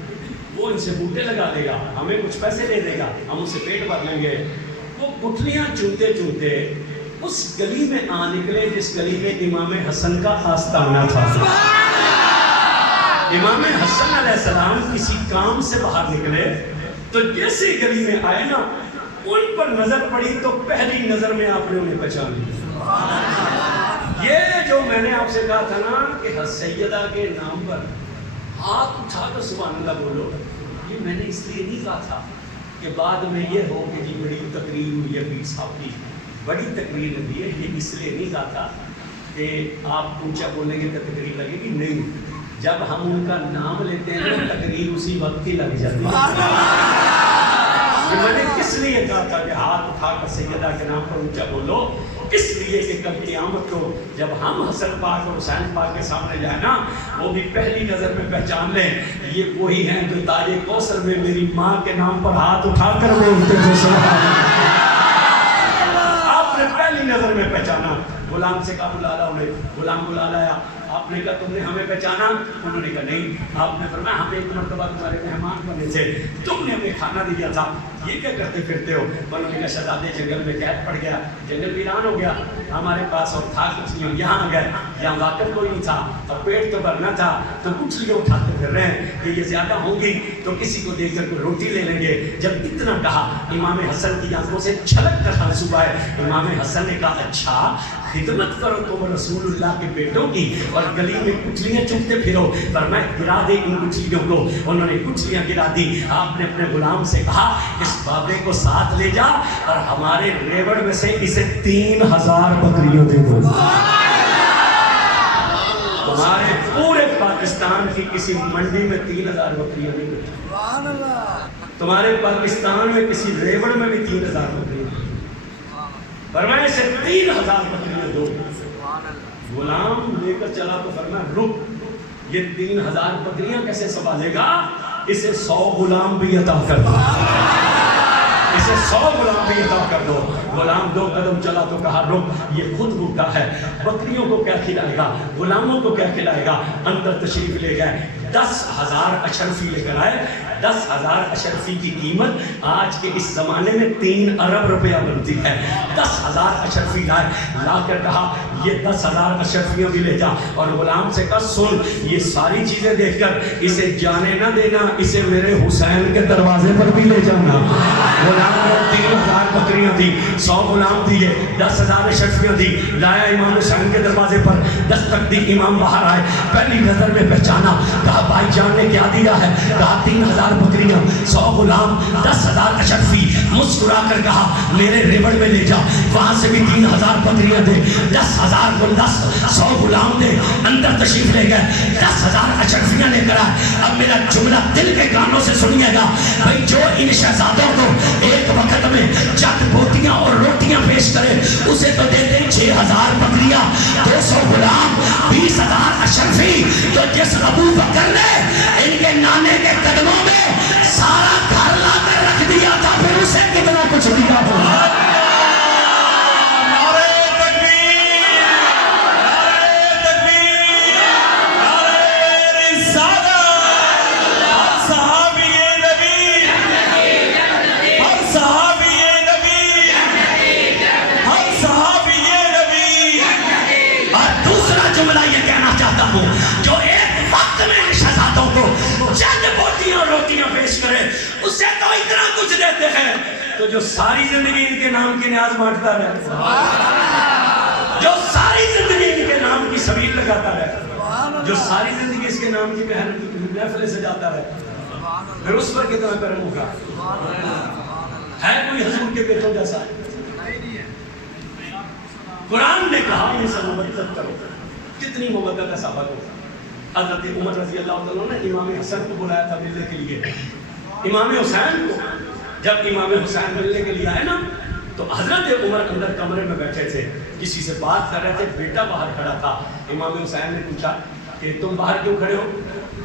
وہ ان سے بوٹے لگا دے گا، ہمیں کچھ پیسے دے دے گا، ہم ان سے پیٹ بھر لیں گے۔ وہ گٹھلیاں چنتے چنتے اس گلی میں آ نکلے جس گلی میں امام حسن کا آستانہ تھا۔ امام حسن علیہ السلام کسی کام سے باہر نکلے تو جیسے گلی میں آئے نا ان پر نظر پڑی تو پہلی نظر میں آپ نے انہیں پہچان لیا۔ یہ جو میں نے آپ سے کہا تھا نا کہ سیدہ کے نام پر ہاتھ اٹھا کر سبحان اللہ بولو، یہ میں نے اس لیے نہیں کہا تھا کہ بعد میں یہ ہو کہ جی بڑی تقریر ہوئی ہے پیر صاحب کی، بڑی تقریر دی ہے، یہ اس لیے نہیں کہا تھا کہ آپ اونچا بولیں گے تو تقریر لگے گی، نہیں، جب ہم ان کا نام لیتے ہیں تو تقریر اسی وقت ہی لگ جاتی ہے۔ میں نے کس لیے کہا تھا کہ ہاتھ اٹھا کر سیدہ کے نام پر اونچا بولو، اس لیے کہ کل قیامت کو جب ہم حسن پاک اور حسین پاک کے سامنے جائیں نا وہ بھی پہلی نظر میں پہچان لیں یہ وہی ہیں جو تاج کوثر میں میری ماں کے نام پر ہاتھ اٹھا کر بولتے تھے۔ آپ نے پہلی نظر میں پہچانا، غلام سے کہا بلا لا انہیں، غلام بلا لایا، آپ نے کہا تم نے ہمیں پہچانا، انہوں نے کہا نہیں، آپ نے فرمایا ہم ایک مرتبہ تمہارے مہمان بنے تھے، تم نے ہمیں کھانا دیا تھا، یہ کیا کرتے پھرتے ہو؟ انہوں نے کہا شہزادے جنگل میں قید پڑ گیا، جنگل ویران ہو گیا، ہمارے پاس اور تھا کچھ نہیں، ہم یہاں آ گئے، یہاں واقف کوئی نہیں تھا اور پیٹ تو بھرنا تھا تو کچھ لیے اٹھاتے پھر رہے ہیں کہ یہ زیادہ ہوں گی تو کسی کو دے کر کوئی روٹی لے لیں گے۔ جب اتنا کہا امام حسن کی آنکھوں سے چھلک کر آنسو آئے، امام حسن نے کہا اچھا خدمت کرو تم رسول اللہ کے بیٹوں کی اور گلی میں گٹھلیاں چنتے پھرو، فرمایا گرا دے ان گٹھلیوں کو، انہوں نے گٹھلیاں گرا دی۔ آپ نے اپنے غلام سے کہا اس بابے کو ساتھ لے جا اور ہمارے ریوڑ میں سے اسے 3000 بکریوں دے دو۔ تمہارے پورے پاکستان کی کسی منڈی میں 3000 بکریاں نہیں ملتی، تمہارے پاکستان میں کسی ریوڑ میں بھی 3000 بکریاں، فرمایا سے 3000 بکریاں دو. غلام لے کر چلا تو فرمایا رک، یہ 3000 بکریاں کیسے سنبھالے گا؟ اسے 100 غلام بھی عطا کر دو، اسے 100 غلام بھی عطا کر دو. غلام 2 قدم چلا تو کہا رک، یہ خود بھوکا ہے، بکریوں کو کیا کھلائے گا، غلاموں کو کیا کھلائے گا؟ اندر تشریف لے گئے، 10,000 اشرفی لے کر آئے. 10,000 اشرفی کی قیمت آج کے اس زمانے میں 3 ارب روپیہ بنتی ہے. 10,000 اشرفی لائے، لا کر کہا یہ 10,000 اشرفیاں بھی لے جا. اور غلام سے کہا سن، یہ ساری چیزیں دیکھ کر اسے جانے نہ دینا، اسے میرے حسین کے دروازے پر بھی لے جانا. غلام نے 3,000 بکریاں دی، 100 غلام دیے، 10,000 اشرفیاں دی، لایا امام حسین کے دروازے پر. دستک دی، امام باہر آئے، پہلی نظر میں پہچانا. کہا بھائی جان نے کیا دیا ہے؟ کہا 3,000 بکریاں، 100 غلام، 10,000 اشرفی. مسکرا کر کہا میرے ریوڑ میں لے جا، وہاں سے بھی 3,000 بکریاں دے، 10,000 گلدست، 100 غلام دے. اندر تشریف لے گئے، 10,000 اشرفیاں لے کر آئے. اب میرا جملہ دل کے کانوں سے سنیے گا بھائی، جو ان شہزادوں کو ایک وقت میں چند بوٹیاں اور روٹیاں پیش کرے اسے تو دیتے 6,000 بکریاں، 200 غلام، 20,000 اشرفی. تو جس ابو بکر نے ان کے نانے کے قدموں میں سارا گھر لا کر رکھ دیا تھا، پھر اسے کتنا کچھ دیا ہوگا. جو ایک وقت میں شہزادوں کو چند بوٹیاں روٹیاں پیش کرے اسے تو اتنا کچھ دیتے ہیں، تو جو ساری زندگی ان کے نام کی نیاز بانٹتا رہتا، جو ساری زندگی ان کے نام کی سبیل لگاتا رہتا، جو ساری زندگی اس کے نام کی محفلیں سجاتا رہتا، پھر اس پر کتنا کرم ہوگا؟ ہے کوئی حضور کے بیٹوں جیسا؟ قرآن نے کہا ان سے مبتت کرو. کتنی مبتت ہے صحابہ کو. حضرت عمر رضی اللہ عنہ نے امام حسن کو بلایا تھا ملنے کے لیے. امام حسین کو جب امام حسین ملنے کے لیے آئے نا تو حضرت عمر اندر کمرے میں بیٹھے تھے، کسی سے بات کر رہے تھے، بیٹا باہر کھڑا تھا. امام حسین نے پوچھا کہ تم باہر کیوں کھڑے ہو؟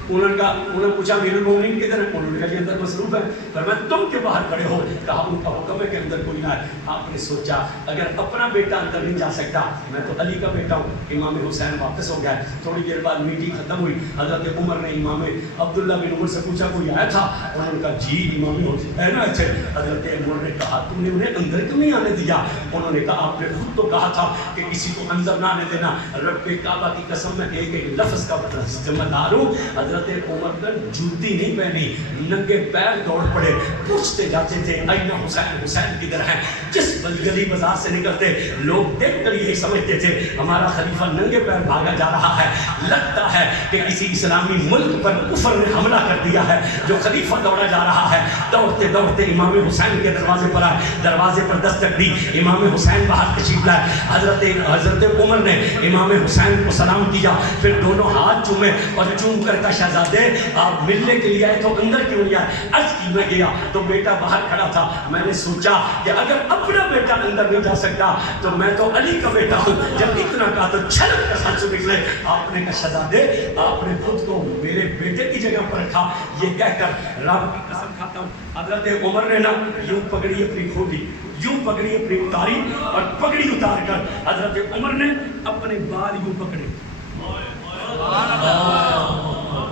انہوں نے پوچھا امیر المومنین کدھر ہے؟ انہوں نے کہا کہ اندر مصروف ہے. فرمایا تم کیوں باہر کھڑے ہو؟ کہا ان کا حکم ہے کہ اندر کوئی نہ ہے. آپ نے سوچا اگر اپنا بیٹا اندر نہیں جا سکتا، میں تو علی کا بیٹا ہوں. امام حسین واپس ہو گیا. تھوڑی دیر بعد میٹنگ ختم ہوئی. حضرت عمر نے امام عبداللہ بن عمر سے پوچھا کوئی آیا تھا؟ انہوں نے کہا جی امام ہے نا اچھے. حضرت عمر نے کہا تم نے انہیں اندر کیوں نہیں آنے دیا؟ انہوں نے کہا آپ نے خود تو کہا تھا کہ کسی کو اندر نہ آنے دینا. رب کعبہ کی قسم میں ایک ایک لفظ کا ذمہ دار ہوں. حضرت عمر نے جوتی نہیں پہنی، ننگے پیر دوڑ پڑے، پوچھتے جاتے تھے این حسین، حسین کدھر ہے؟ جس گلی بازار سے نکلتے لوگ دیکھ کر یہی سمجھتے تھے ہمارا خلیفہ ننگے پیر بھاگا جا رہا ہے، لگتا ہے کہ کسی اسلامی ملک پر کفر نے حملہ کر دیا ہے جو خلیفہ دوڑا جا رہا ہے. دوڑتے دوڑتے امام حسین کے دروازے پر آئے، دروازے پر دستک دی. امام حسین باہر تشریف لائے. حضرت عمر نے امام حسین کو سلام کیا، پھر دونوں ہاتھ چومے اور چوم کر کہا شہزادے آپ ملنے کے لیے آئے تو اندر کیوں نہیں آئے؟ عرض کی میں گیا تو بیٹا باہر کھڑا تھا. میں نے سوچا کہ اگر اپنا بیٹا اندر نہیں جا سکتا تو میں تو علی کا بیٹا ہوں. جب اتنا کہا تو چھلک کر ساتھ سے نکلے. آپ نے کہا شہزادے آپ نے خود کو میرے بیٹے کی جگہ پر رکھا. یہ کہہ کر رب کی قسم کھاتا ہوں حضرت عمر نے نا یوں پگڑی اپنی کھولی، یوں پگڑی اپنی اتاری اور پگڑی اتار کر حضرت عمر نے اپنے بال یوں پکڑے.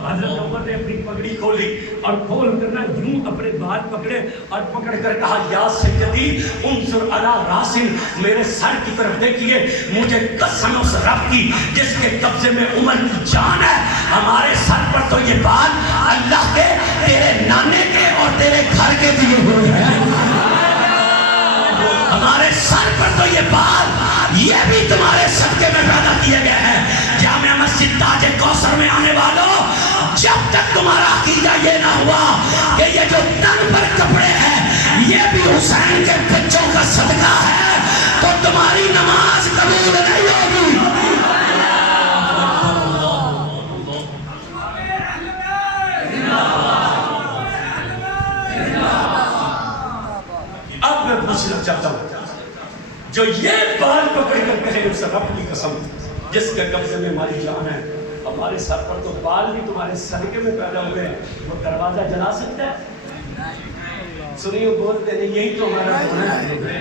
حضرت عمر نے اپنی پگڑی کھولی اور کھول کر نہ یوں اپنے بال پکڑے اور پکڑ کر کہا یا سیدی انظر علی راسن، میرے سر کی طرف دیکھیے، مجھے قسم اس رب کی جس کے قبضے میں عمر کی جان ہے، ہمارے سر پر تو یہ بال اللہ کے، تیرے نانے کے اور تیرے گھر کے دیے ہوئے ہیں. ہمارے سر پر تو یہ بال یہ بھی تمہارے صدقے میں پیدا کیے گئے ہیں. جامع مسجد تاج کوثر میں آنے والوں، جب تک تمہارا عقیدہ یہ نہ ہوا کہ یہ جو تن پر کپڑے ہیں یہ بھی حسین کے بچوں کا صدقہ ہے تو تمہاری نماز قبول نہیں ہوگی. اب میں پوچھنا چاہتا ہوں جو یہ بال پکڑ کر کہے اس رب کی قسم جس کے قبضے میں ہماری جان ہے، ہمارے سر پر تو بال بھی تمہارے صدقے میں پیدا ہوئے ہیں، وہ دروازہ جلا سکتا ہے؟ سنیے بولتے نہیں، یہی تو ہمارا ہونا ہے۔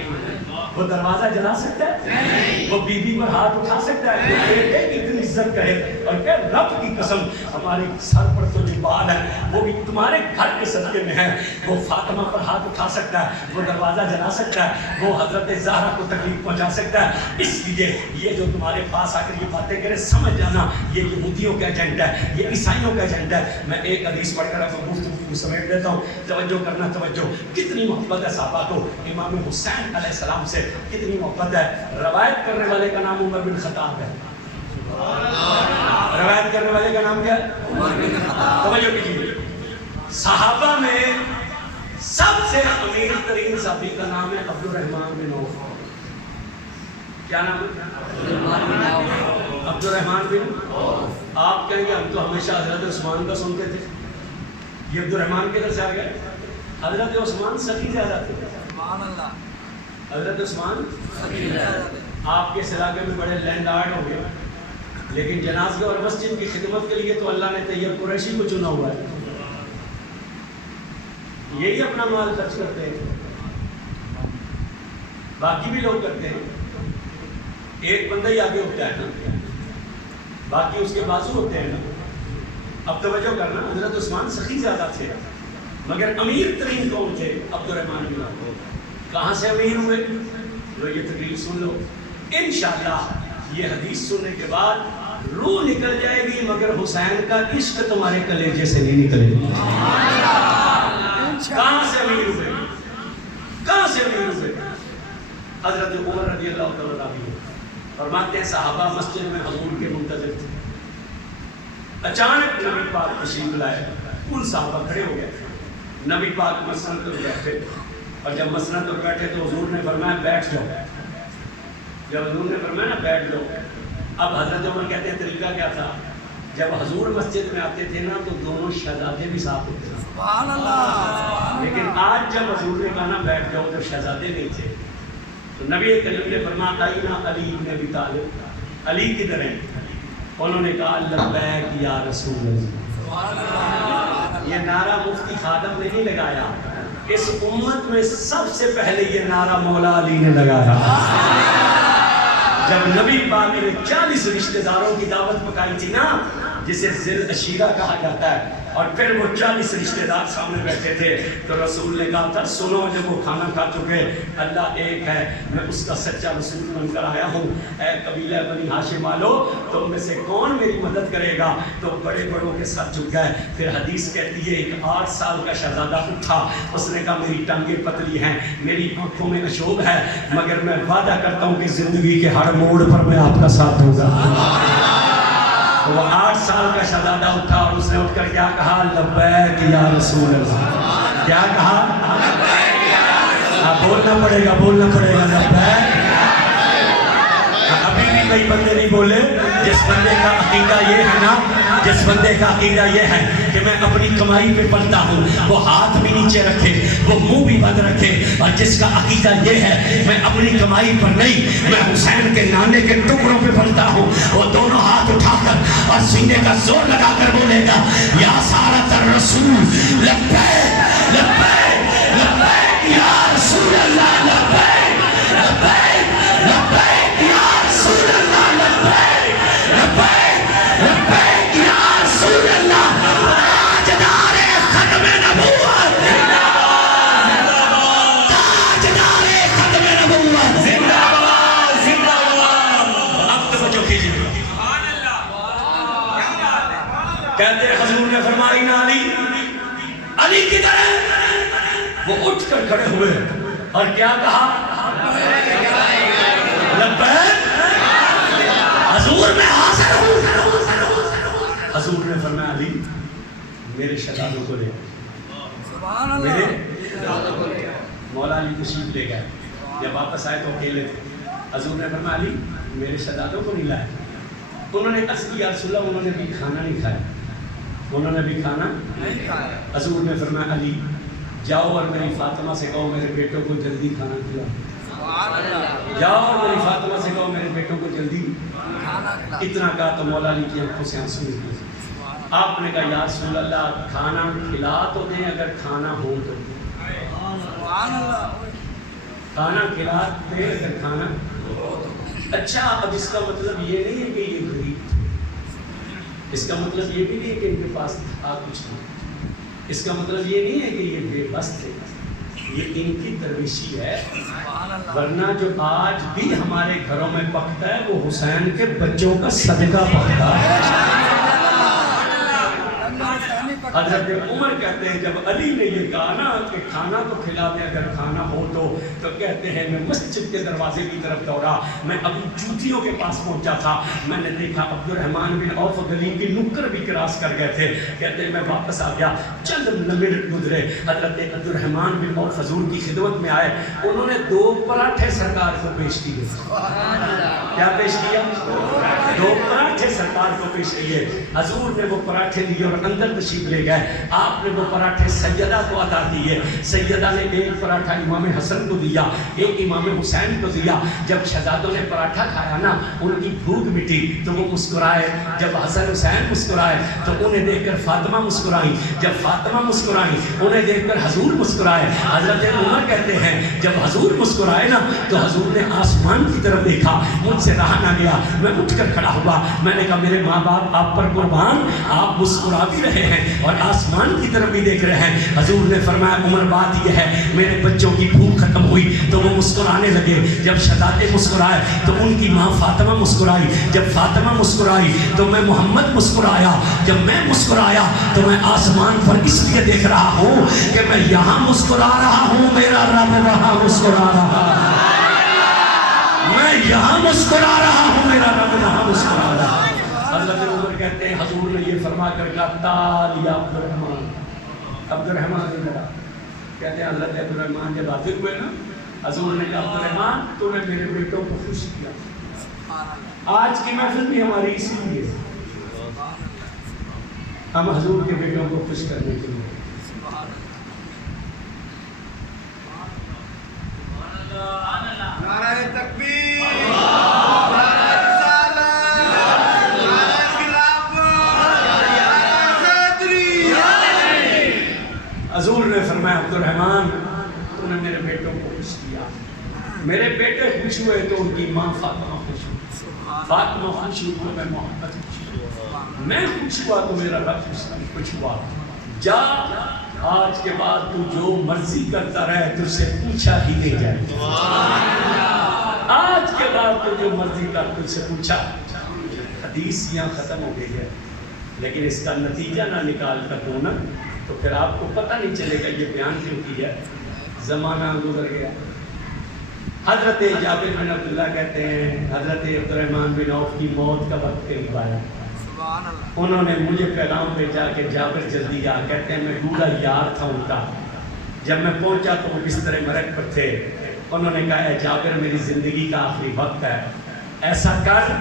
وہ دروازہ جلا سکتا ہے؟ وہ بیوی پر ہاتھ اٹھا سکتا ہے؟ بیٹے کی اتنی عزت کرے اور کہ رب کی قسم ہمارے سر پر تو جو بال ہے وہ بھی تمہارے گھر کے صدقے میں ہے، وہ فاطمہ پر ہاتھ اٹھا سکتا ہے، وہ دروازہ جلا سکتا ہے، وہ حضرت زہرا کو تکلیف پہنچا سکتا ہے۔ اس لیے یہ جو تمہارے پاس آ کر یہ باتیں کرے، سمجھ جانا یہ یہودیوں کا ایجنڈا ہے، یہ عیسائیوں کا ایجنڈا ہے۔ میں ایک حدیث پڑھ کر آپ کو گفتگو کو سمیٹ دیتا ہوں، توجہ کرنا توجہ۔ کتنی محبت ہے صحابہ کو امام حسین علیہ السلام سے، کتنی محبت ہے۔ روایت کرنے والے کا نام عمر بن خطاب ہے۔ روایت کرنے والے کا نام کیا ہے؟ عمر بن خطاب۔ توجہ کیجیے، صحابہ میں سب سے امیر ترین صحابی کا نام ہے عبد الرحمن بن عوف۔ کیا نام ہے؟ عبد الرحمن بن عوف۔ آپ کہیں گے ہم تو ہمیشہ حضرت عثمان کا سنتے تھے، یہ عبد الرحمن کدھر سے آ گیا؟ حضرت عثمان سخی زیادہ تھے۔ حضرت عثمان آپ کے علاقے میں بڑے لینڈ لارڈ ہو گئے، لیکن جنازے اور مسجد کی خدمت کے لیے تو اللہ نے طیب قریشی کو چنا ہوا ہے، یہی اپنا مال خرچ کرتے ہیں، باقی بھی لوگ کرتے ہیں۔ ایک بندہ ہی آگے ہوتا ہے نا، باقی اس کے بازو ہوتے ہیں نا۔ اب توجہ کرنا، حضرت عثمان سخی زیادہ تھے مگر امیر ترین کون تھے؟ عبد الرحمن بن عوف۔ کہاں سے امیر ہوئے؟ تو یہ تقریر سن لو، انشاءاللہ یہ حدیث سننے کے بعد روح نکل جائے گی مگر حسین کا عشق تمہارے کلیجے سے نہیں نکلے گا۔ کہاں سے امیر ہوئے؟ کہاں سے امیر ہوئے؟ حضرت عمر رضی اللہ تعالیٰ عنہ فرماتے ہیں صحابہ مسجد میں حضور کے منتظر تھے، اچانک نبی پاک تشریف لائے، ان صحابہ کھڑے ہو گئے، نبی پاک مسند پر بیٹھے، اور جب مسند پر بیٹھے تو حضور نے فرمایا بیٹھ جاؤ۔ جب حضور نے فرمایا نا بیٹھ جاؤ، اب حضرت عمر کہتے ہیں طریقہ کیا تھا، جب حضور مسجد میں آتے تھے نا تو دونوں شہزادے بھی ساتھ ہوتے تھے، سبحان اللہ۔ لیکن آج جب حضور نے کہا نا بیٹھ جاؤ تو شہزادے نہیں تھے، تو نبی کریم نے فرمایا اینا علی بن ابی طالب، علی کدھر ہیں؟ انہوں نے کہا لبیک یا رسول اللہ۔ یہ نعرہ مفتی خادم نے نہیں لگایا، اس امت میں سب سے پہلے یہ نعرہ مولا علی نے لگایا۔ جب نبی پاک نے 40 رشتہ داروں کی دعوت پکائی تھی نا، جسے ذل عشیرہ کہا جاتا ہے، اور پھر وہ 40 رشتہ دار سامنے بیٹھے تھے تو رسول نے کہا تھا سنو، جب وہ کھانا کھا چکے اللہ ایک ہے، میں اس کا سچا رسول بن کر آیا ہوں، اے قبیلہ بنی ہاشم والو تم میں سے کون میری مدد کرے گا؟ تو بڑے بڑوں کے ساتھ جھک گئے۔ پھر حدیث کہتی ہے ایک 8 سال کا شہزادہ اٹھا، اس نے کہا میری ٹانگیں پتلی ہیں، میری آنکھوں میں عشوب ہے، مگر میں وعدہ کرتا ہوں کہ زندگی کے ہر موڑ پر میں آپ کا ساتھ دوں گا۔ وہ 8 سال کا شہزادہ اٹھا اور اس نے اٹھ کر کیا کہا؟ لبیک یا رسول اللہ۔ کیا کہا؟ بولنا پڑے گا، بولنا پڑے گا لبیک۔ ابھی بھی کئی بندے نہیں بولے۔ جس بندے کا عقیدہ یہ ہے نا، جس بندے کا عقیدہ یہ ہے کہ میں اپنی کمائی پہ پلتا ہوں، وہ ہاتھ بھی نیچے رکھے، وہ منہ بھی بند رکھے، اور جس کا عقیدہ یہ ہے میں اپنی کمائی پر نہیں، میں حسین کے نانے کے ٹکڑوں پہ پلتا ہوں، وہ دونوں ہاتھ اٹھا کر اور سینے کا زور لگا کر بولے گا یا سارت الرسول لبیک لبیک لبیک یا رسول اللہ، لبیک لبیک لبیک یا رسول اللہ، لبیک لبیک لبیک یا رسول اللہ۔ تاجدار ختم نبوت، تاجدار ختم نبوت، زندہ باد زندہ باد۔ اب توجہ کیجیے، کہتے ہیں حضور نے فرمائی نا علی، علی کدھر ہے؟ وہ اٹھ کر کھڑے ہوئے اور کیا کہا؟ لبیک حضور میں حاضر ہوں۔ حضور نے فرمایا علی میرے شہزادوں کو لے، میرے مولا علی تشریف لے گئے، جب واپس آئے تو اکیلے تھے۔ حضور نے فرمایا علی میرے شہزادوں کو نہیں لائے۔ انہوں نے عرض کیا رسول اللہ انہوں نے بھی کھانا نہیں کھایا، انہوں نے بھی کھانا نہیں کھایا۔ حضور نے فرمایا علی جاؤ اور میری فاطمہ سے کہو میرے بیٹوں کو جلدی کھانا کھلاؤ۔ جاؤ میری فاطمہ سے کہو میرے بیٹوں کو جلدی اتنا کہا تو مولا علی کی آنکھوں سے آنسو نکلے. آپ نے کہا یا رسول اللہ کھانا کھلا تو دیں اگر کھانا ہو تو کھانا کھلا دیں اگر کھانا. اچھا اب اس کا مطلب یہ نہیں ہے کہ یہ غریب، اس کا مطلب یہ بھی نہیں ہے کہ ان کے پاس تھا کچھ نہیں، اس کا مطلب یہ نہیں ہے کہ یہ بے بس تھے، یہ ان کی درویشی ہے. ورنہ جو آج بھی ہمارے گھروں میں پکتا ہے وہ حسین کے بچوں کا صدقہ پکتا ہے. حضرت عمر کہتے ہیں جب علی نے یہ کہا نا کہ کھانا تو کھلا دیں اگر کھانا ہو تو کہتے ہیں میں مسجد کے دروازے کی طرف دوڑا، میں ابو جوتیوں کے پاس پہنچا تھا، میں نے دیکھا عبد الرحمن بن عوف گلی کی نکر بھی کراس کر گئے تھے. کہتے ہیں میں واپس آ گیا، چند منٹ گزرے، حضرت عبد الرحمن بن عوف حضور کی خدمت میں آئے. انہوں نے 2 پراٹھے سرکار کو پیش کیے. کیا پیش کیا؟ 2 پراٹھے سرکار کو پیش کیے. حضور نے وہ پراٹھے لیے اور اندر تشریف لے گئے. آپ نے وہ پراٹھے سیدہ کو عطا کیے. سیدہ نے ایک پراٹھا امام حسن کو دیا، ایک امام حسین کو دیا. جب شہزادوں نے پراٹھا کھایا نا ان کی بھوک مٹی تو وہ مسکرائے. جب حسن حسین مسکرائے تو انہیں دیکھ کر فاطمہ مسکرائی. جب فاطمہ مسکرائی انہیں دیکھ کر حضور مسکرائے. حضرت عمر کہتے ہیں جب حضور مسکرائے نا تو حضور نے آسمان کی طرف دیکھا، مجھ سے رہا نہ گیا. میں اٹھ کر کھڑا ہوا، میں نے کہا میرے ماں باپ آپ پر قربان، آپ مسکرا بھی رہے ہیں اور آسمان کی طرف بھی دیکھ رہے ہیں. حضور نے فرمایا عمر بات یہ ہے میرے بچوں کی بھوک ختم ہوئی تو وہ مسکرانے لگے. جب شہزادے مسکرائے تو ان کی ماں فاطمہ مسکرائی. جب فاطمہ مسکرائی تو میں محمد مسکرایا. جب میں مسکرایا تو میں آسمان پر اس لیے دیکھ رہا ہوں کہ میں یہاں مسکرا رہا ہوں، میرا رب وہاں مسکرا رہا ہے. میں یہاں مسکرا رہا ہوں، میرا رب وہاں مسکرا رہا ہے. حضرت عمر کہتے ہیں حضور نے یہ فرما کر کہا تال یا عبد الرحمن. عبد الرحمن نے کہا، کہتے ہیں حضرت عبد الرحمن جب حاضر ہوئے نا حضور نے کہا عبد الرحمن تو نے میرے بیٹوں کو خوش کیا. آج کی محفل بھی ہماری اسی لیے ہم حضور کے بیٹوں کو خوش کرنے کے لیے. نعرہ تکبیر، حضور نے فرمایا عبد الرحمن تو نے میرے بیٹوں کو خوش کیا. میرے بیٹے خوش ہوئے تو ان کی ماں فاطمہ خوش ہوئی. فاطمہ خوش ہوئی تو میں محمد خوش ہوا. میں خوش ہوا تو میرا رب خوش ہوا. جا آج کے بعد تو جو مرضی کرتا رہے تجھ سے پوچھا ہی نہیں جائے. آج کے بعد تو جو مرضی کر تجھ سے پوچھا. حدیث یہاں ختم ہو گئی ہے لیکن اس کا نتیجہ نہ نکال کر دو نا تو پھر آپ کو پتہ نہیں چلے گا یہ بیان کیوں کیا. زمانہ گزر گیا. حضرت جابر بن عبداللہ کہتے ہیں حضرت عبد الرحمن بن عوف کی موت کا وقت قریب آیا. انہوں نے مجھے پیغام بھیجا کہ جابر جلدی آ. کہتے ہیں میں بوڑھا یار تھا ان کا. جب میں پہنچا تو وہ بستر مرگ پر تھے. انہوں نے کہا اے جابر میری زندگی کا آخری وقت ہے، ایسا کر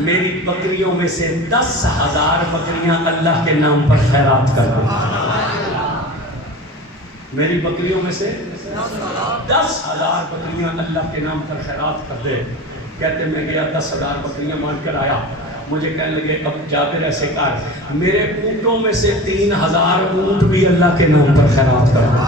میری بکریوں میں سے 10,000 بکریاں اللہ کے نام پر خیرات کر دو. میری بکریوں میں سے 10,000 بکریاں اللہ کے نام پر خیرات کر دے. کہتے میں گیا 10,000 بکریاں مان کر آیا. مجھے کہنے لگے اب جابر ایسے کر میرے اونٹوں میں سے 3,000 اونٹ بھی اللہ کے نام پر خیرات کر دو.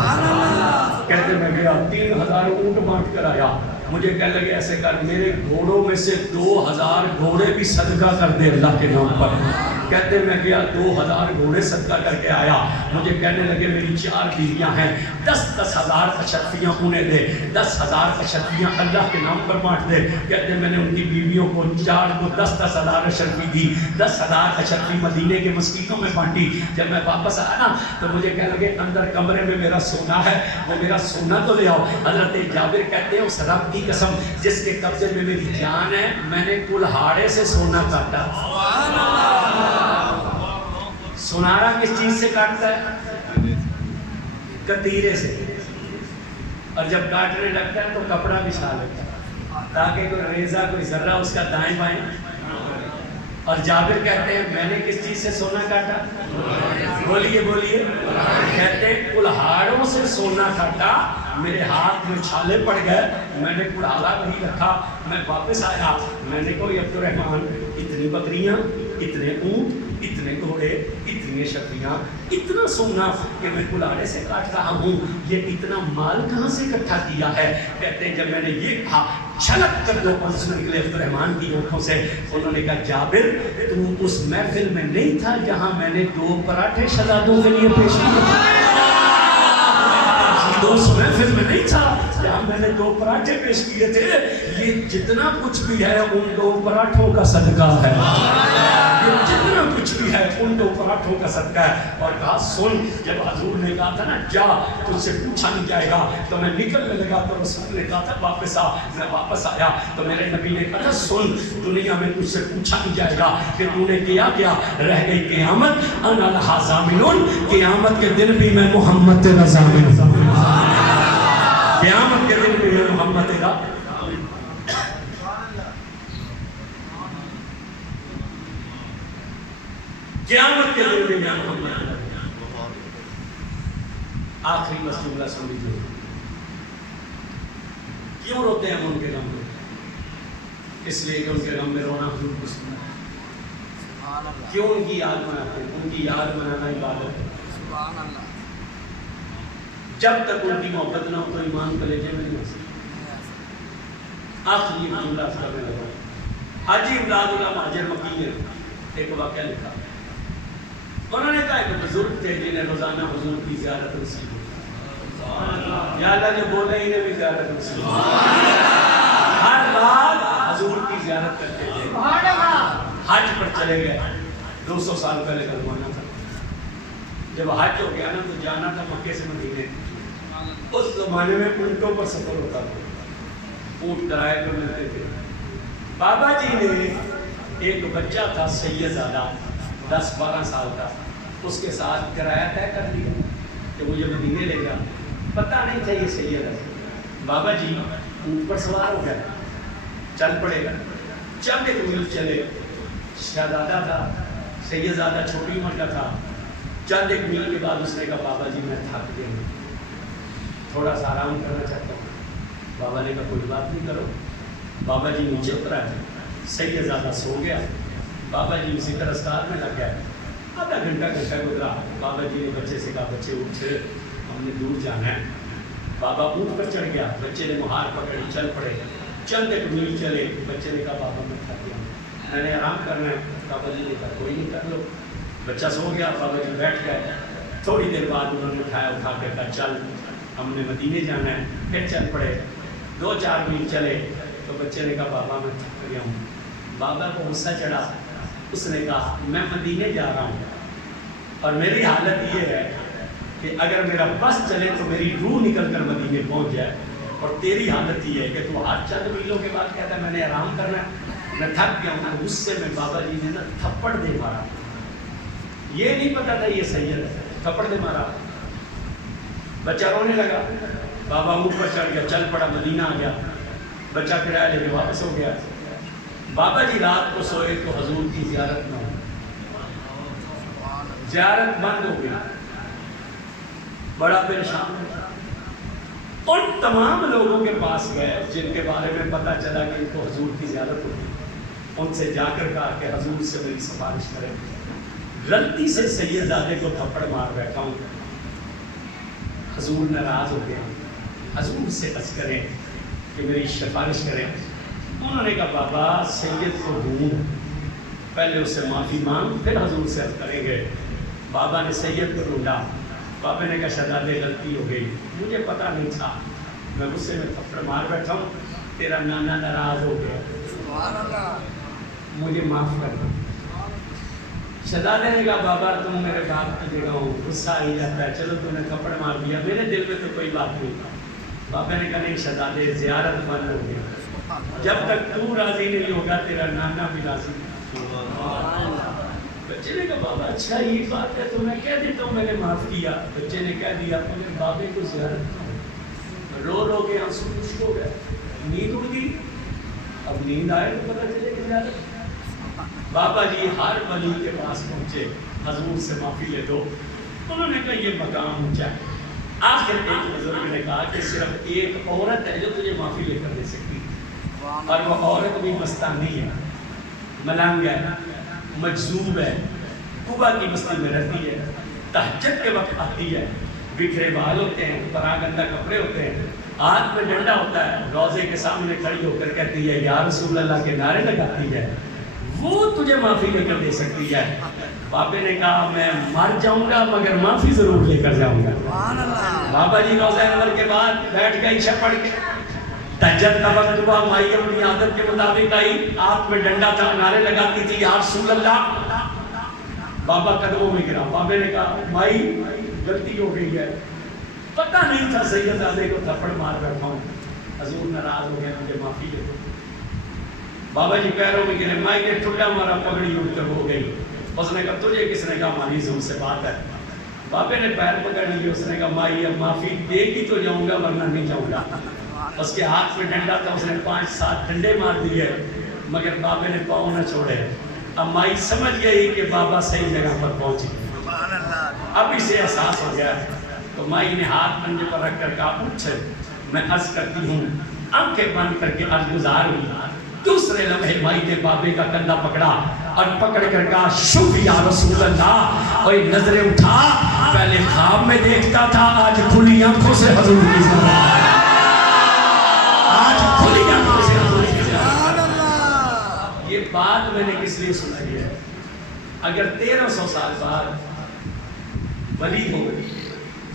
کہتے میں گیا 3,000 اونٹ بانٹ کر آیا. مجھے کہنے لگے ایسے کر میرے گھوڑوں میں سے 2,000 گھوڑے بھی صدقہ کر دے اللہ کے نام پر. کہتے میں گیا 2,000 گھوڑے صدقہ کر کے آیا. مجھے کہنے لگے میری 4 بیویاں ہیں 10,000 اشرفیاں انہیں دے، 10,000 اشرفیاں اللہ کے نام پر بانٹ دے. کہتے میں نے ان کی بیویوں کو 4 کو 10,000 اشرفی دی. 10,000 اشرفی مدینے کے مسجدوں میں بانٹی. جب میں واپس آیا نا تو مجھے کہنے لگے اندر کمرے میں میرا سونا ہے، وہ میرا سونا تو لے آؤ. حضرت جابر کہتے ہیں اس رب کی قسم جس کے قبضے میں میری جان ہے میں نے کلہاڑے سے سونا کاٹا. سونارا کس چیز سے کاٹتا ہے؟ کتیرے سے. اور جب کاٹنے لگتا ہے تو کپڑا بچھا لیتا ہے تاکہ کوئی ریزہ کوئی ذرہ اس کا دائیں بائیں. اور جابر کہتے ہیں میں نے کس چیز سے سونا کاٹا؟ بولیے بولیے. کہتے ہیں کلہاڑوں سے سونا کاٹا, میرے ہاتھ میں چھالے پڑ گئے, میں نے کڑھالا نہیں رکھا, میں واپس آیا, میں نے کہا عبد الرحمن اتنی بکریاں, اتنے اونٹ, اتنے گھوڑے, اتنی شکریاں, اتنا سونا کہ میں کلاڑے سے کاٹ رہا ہوں, یہ اتنا مال کہاں سے اکٹھا کیا ہے؟ کہتے ہیں جب میں نے یہ کہا چھلک کر 2 آنسو نکلے عبد الرحمن کی آنکھوں سے. انہوں نے کہا جابر تو اس محفل میں نہیں تھا جہاں میں نے 2 پراٹھے شہزادوں کے لیے پیش کیے؟ تو اس محفل میں نہیں تھا جہاں میں نے 2 پراٹھے پیش کیے تھے؟ یہ جتنا کچھ بھی ہے ان 2 پراٹھوں کا صدقہ ہے, یہ جتنا کچھ بھی ہے ان 2 پراٹھوں کا صدقہ ہے. اور کہا سن, جب حضور نے کہا تھا نا جا تجھ سے پوچھا نہیں جائے گا, تو میں نکلنے لگا تو رسول نے کہا تھا واپس آ. میں واپس آیا تو میرے نبی نے کہا سن, دنیا میں تجھ سے پوچھا نہیں جائے گا کہ تو نے کیا کیا, رہ گئی قیامت, انا لہا ضامن, قیامت کے دن بھی میں محمد تیرا ضامن, قیامت کے دن بھی میں محمد تیرا. قیامت کے دن میں محمد. آخری بس جملہ سن لیجیے, کیوں روتے ہیں ہم ان کے غم میں؟ اس لیے کہ ان کے غم میں رونا حضور کو سننا ہے. کیوں ان کی یاد مناتے ہیں؟ ان کی یاد منانا عبادت ہے. جب تک ان کی محبت نہ ہو تو ایمان کلیجے میں نہیں ہو سکتا. آخری جملہ کرنے لگا. حاجی امداد اللہ مہاجر مکی نے ایک واقعہ لکھا. انہوں نے کہا کہ بزرگ تھے جنہیں روزانہ حضور کی زیارت نصیب ہوئی. یا اللہ جو بولے انہیں بھی زیارت نصیب ہوئی. ہر بار حضور کی زیارت کرتے تھے. حج پر چلے گئے, 200 سال پہلے کروانا تھا. جب حج ہو گیا نا تو جانا تھا مکے سے مدینے. اس زمانے میں اونٹوں پر سفر ہوتا تھا, اونٹ کرائے پر ملتے تھے. بابا جی نے ایک بچہ تھا سید زادہ 10-12 سال کا, اس کے ساتھ کرایہ طے کر لیا کہ مجھے مدینے لے گا. پتہ نہیں تھا یہ سید ہے. بابا جی اونٹ پر سوار ہو گئے, چل پڑے گا. چند ایک میل چلے, شہزادہ تھا, سید زادہ چھوٹی عمر کا تھا. چند ایک میل کے بعد اس نے کہا بابا جی میں تھک گیا ہوں, تھوڑا سا آرام کرنا چاہتا ہوں. بابا نے کہا کوئی بات نہیں کرو. بابا جی نیچے اترا ہے, سید زادہ سو گیا. بابا جی اسی طرح اسکار میں لگ گیا. آدھا گھنٹہ گزرا. بابا جی نے بچے سے کہا بچے اٹھ, ہم نے دور جانا ہے. بابا اونٹ پر چڑھ گیا, بچے نے مہار پکڑی, چل پڑے. چند ایک میل چلے, بچے نے کہا بابا میں تھک گیا, میں نے آرام کرنا ہے. بابا جی نے کہا کوئی نہیں کر لو. بچہ سو گیا, بابا جی بیٹھ گئے. تھوڑی دیر بعد انہوں نے اٹھا کے کہا چل ہم نے مدینے جانا ہے. پھر چل پڑے. 2-4 میل چلے تو بچے نے کہا بابا میں تھک گیا ہوں. بابا کو غصہ چڑھا. اس نے کہا میں مدینے جا رہا ہوں اور میری حالت یہ ہے کہ اگر میرا بس چلے تو میری روح نکل کر مدینے پہنچ جائے, اور تیری حالت یہ ہے کہ تو ہر چند میلوں کے بعد کہتا ہے میں نے آرام کرنا ہے, میں تھک گیا ہوں. غصے میں بابا جی نے نا تھپڑ دے مارا. یہ نہیں پتا تھا یہ سید ہے, تھپڑ دے مارا. بچہ رونے لگا. بابا اونٹ پر چڑھ گیا, چل پڑا, مدینہ آ گیا. بچہ کرایہ لے کے واپس ہو گیا. بابا جی رات کو سوئے تو حضور کی زیارت نہ ہو, زیارت بند ہو گئی. بڑا پریشان. ان تمام لوگوں کے پاس گئے جن کے بارے میں پتا چلا کہ ان کو حضور کی زیارت ہوگی. ان سے جا کر کہا کہ حضور سے میری سفارش کریں, غلطی سے سید زادے کو تھپڑ مار بیٹھا ہوں. حضور ناراض ہو گیا, حضور سے عرض کریں کہ میری سفارش کریں. انہوں نے کہا بابا سید کو ڈھونڈ, پہلے اس سے معافی مانگ پھر حضور سے عرض کریں گے. بابا نے سید کو ڈھونڈا. بابا نے کہا شہزادے غلطی ہو گئی, مجھے پتا نہیں تھا, میں غصے میں تھپڑ مار بیٹھا ہوں. تیرا نانا ناراض ہو گیا, مجھے معاف کر دو. شہزادے نے کہا بابا تم میرے باپ کی جگہ ہو, غصہ آ ہی جاتا ہے, چلو تم نے تھپڑ مار دیا, میرے دل میں تو کوئی بات نہیں تھا. بابا نے کہا نہیں شہزادے زیارت بند ہو گئی, جب تک تو راضی نہیں ہوگا تیرا نانا بھی راضی نہیں. بچے نے کہا بابا اچھا یہ بات ہے تو میں کہہ دیتا ہوں میں نے معاف کیا. بچے نے کہہ دیا میرے بابے کو زیارت کرو. رو رو کے آنسو خشک ہو گئے, نیند اڑ گئی. اب نیند آئے تو پتہ چلے کہ زیارت. بابا جی ہر ولی کے پاس پہنچے، حضور سے معافی لے دو. انہوں نے کہا یہ مقام اونچا ہے. آخر ایک بزرگ نے کہا کہ صرف ایک عورت ہے جو تجھے معافی لے کر دے سکتی، اور وہ عورت بھی مستانی ہے، ملنگ ہے، مجذوب ہے، قبا کی بستی میں رہتی ہے، تہجد کے وقت آتی ہے، بکھرے بال ہوتے ہیں، پراگندہ کپڑے ہوتے ہیں، ہاتھ میں ڈنڈا ہوتا ہے، روزے کے سامنے کھڑی ہو کر کہتی ہے یا رسول اللہ کے نعرے لگاتی ہے، وہ تجھے معافی لے کر دے سکتی ہے. بابے نے کہا میں مر جاؤں گا مگر معافی ضرور لے کر جاؤں گا. بابا جی روزہ انور کے بعد بیٹھ گئی عشاء پڑھ کے، تہجد کا وقت ہوا، مائی اپنی عادت کے مطابق آئی، ہاتھ میں ڈنڈا تھا، نعرے لگاتی تھی یا رسول اللہ. بابا قدموں میں گرا. بابے نے کہا مائی غلطی ہو گئی ہے، پتہ نہیں تھا سیدزادے کو تھپڑ مار بیٹھا ہوں، حضور ناراض ہو گیا، مجھے معافی دے دو. بابا جی پیروں میں گرے. مائی نے ٹھڈا مارا، پگڑی اڑ کر ہو گئی. اس نے کہا تجھے کس نے کہا ہماری حضور سے بات ہے. بابے نے پیر پکڑ لیے. اس نے کہا مائی اب معافی دے گی تو جاؤں گا ورنہ نہیں جاؤں گا. اس کے ہاتھ میں ڈنڈا تھا، اس نے 5-7 ڈنڈے مار دیے مگر بابے نے پاؤں نہ چھوڑے. اب مائی سمجھ گئی کہ بابا صحیح جگہ پر پہنچ گئے، اب اسے احساس ہو گیا. تو مائی نے ہاتھ پنجے پر رکھ کر کہا اٹھ، میں عرض کرتی ہوں. آنکھیں بند کر کے عرض گزار ہوئی. دوسرے لمحے مائی نے بابے کا کندھا پکڑا اور پکڑ کر کہا شکر یا رسول اللہ. اور نظریں اٹھا، پہلے خواب میں دیکھتا تھا، آج کھلی آنکھوں سے حضور کی زیارت، آج کھلی آنکھوں سے حضور کی زیارت. یہ بات میں نے کس لیے سنائی ہے؟ اگر 1300 سال بعد ولی ہو،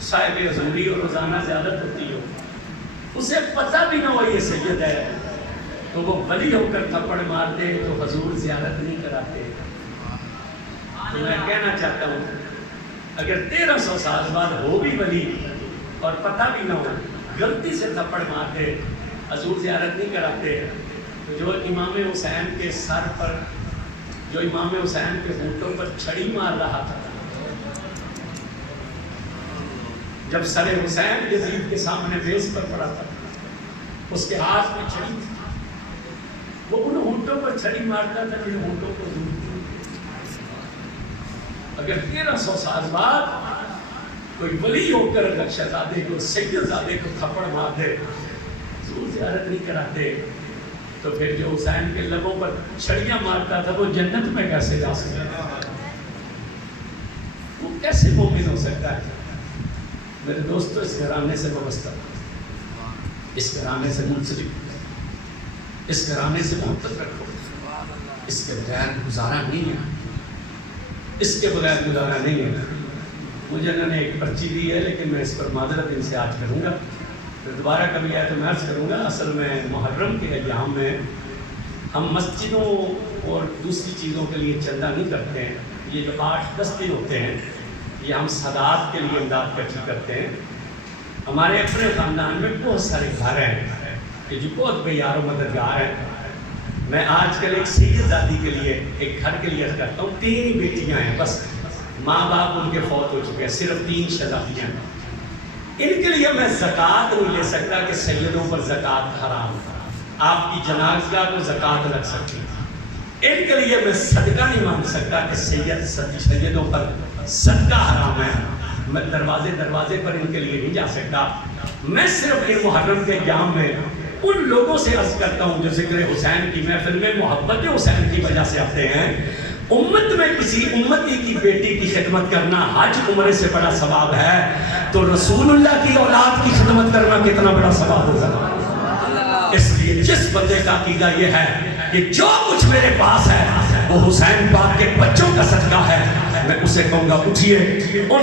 صاحب حضوری اور روزانہ زیادت ہوتی ہو، اسے پتہ بھی نہ ہو یہ سید ہے، تو وہ ولی ہو کر تھپڑ مارتے تو حضور زیارت نہیں کراتے. تو میں کہنا چاہتا ہوں اگر 1300 سال بعد ہو بھی ولی اور پتہ بھی نہ ہو، غلطی سے تھپڑ مارتے، حضور زیارت نہیں کراتے. تو جو امام حسین کے سر پر، جو امام حسین کے ہونٹوں پر چھڑی مار رہا تھا، جب سر حسین یزید کے سامنے بیس پر پڑا تھا، اس کے ہاتھ میں چھڑی تھی، وہ ان ہونٹوں پر چھڑی مارتا تھا جن ہونٹوں کو دور تھی. اگر 1300 سال بعد کوئی ولی ہو کر شہزادے کو، سیدزادے کو تھپڑ مار دے، حضور زیارت نہیں کراتے، تو پھر جو حسین کے لبوں پر چھڑیاں مارتا تھا وہ جنت میں کیسے جا سکتا ہے؟ وہ کیسے مومن ہو سکتا ہے؟ میرے دوستو، اس گھرانے سے وابستہ، اس گھرانے سے منسلک، اس گھرانے سے محبت رکھو. اس کے بغیر گزارا نہیں ہے، اس کے بغیر گزارا نہیں ہے. مجھے انہوں نے ایک پرچی دی ہے لیکن میں اس پر معذرت ان سے آج کروں گا، پھر دوبارہ کبھی آئے تو میں عرض کروں گا. اصل میں محرم کے ایام میں ہم مسجدوں اور دوسری چیزوں کے لیے چندہ نہیں کرتے ہیں. یہ جو 8-10 دن ہوتے ہیں یہ ہم سادات کے لیے امداد اکٹھی کرتے ہیں. ہمارے اپنے خاندان میں بہت سارے گھر ہیں کہ جو بہت بے یار و مددگار ہیں. میں آج کل ایک سیدزادی کے لیے، ایک گھر کے لیے عرض کرتا ہوں. 3 بیٹیاں ہیں بس، ماں باپ ان کے فوت ہو چکے ہیں، صرف 3 شہزادیاں ہیں. ان کے لیے میں زکوٰۃ نہیں لے سکتا کہ سیدوں پر زکوٰۃ حرام. آپ کی جنازگاہ کو زکوٰۃ لگ سکتی. ان کے لیے میں صدقہ نہیں مانگ سکتا کہ سیدوں پر صدقہ حرام ہے. میں دروازے پر ان کے لیے نہیں جا سکتا. میں صرف یہ محرم کے ایام میں ان لوگوں سے عرض کرتا ہوں جو ذکر حسین کی محفل میں محبت حسین کی وجہ سے آتے ہیں. امت میں کسی امتی کی بیٹی کی خدمت کرنا حج عمرے سے بڑا ثواب ہے، تو رسول اللہ کی اولاد کی خدمت کرنا کتنا بڑا ثواب ہوگا. اس لیے جس بندے کا عقیدہ یہ ہے کہ جو کچھ میرے پاس ہے وہ حسین پاک کے بچوں کا صدقہ ہے، میں اسے کہوں گا اٹھیے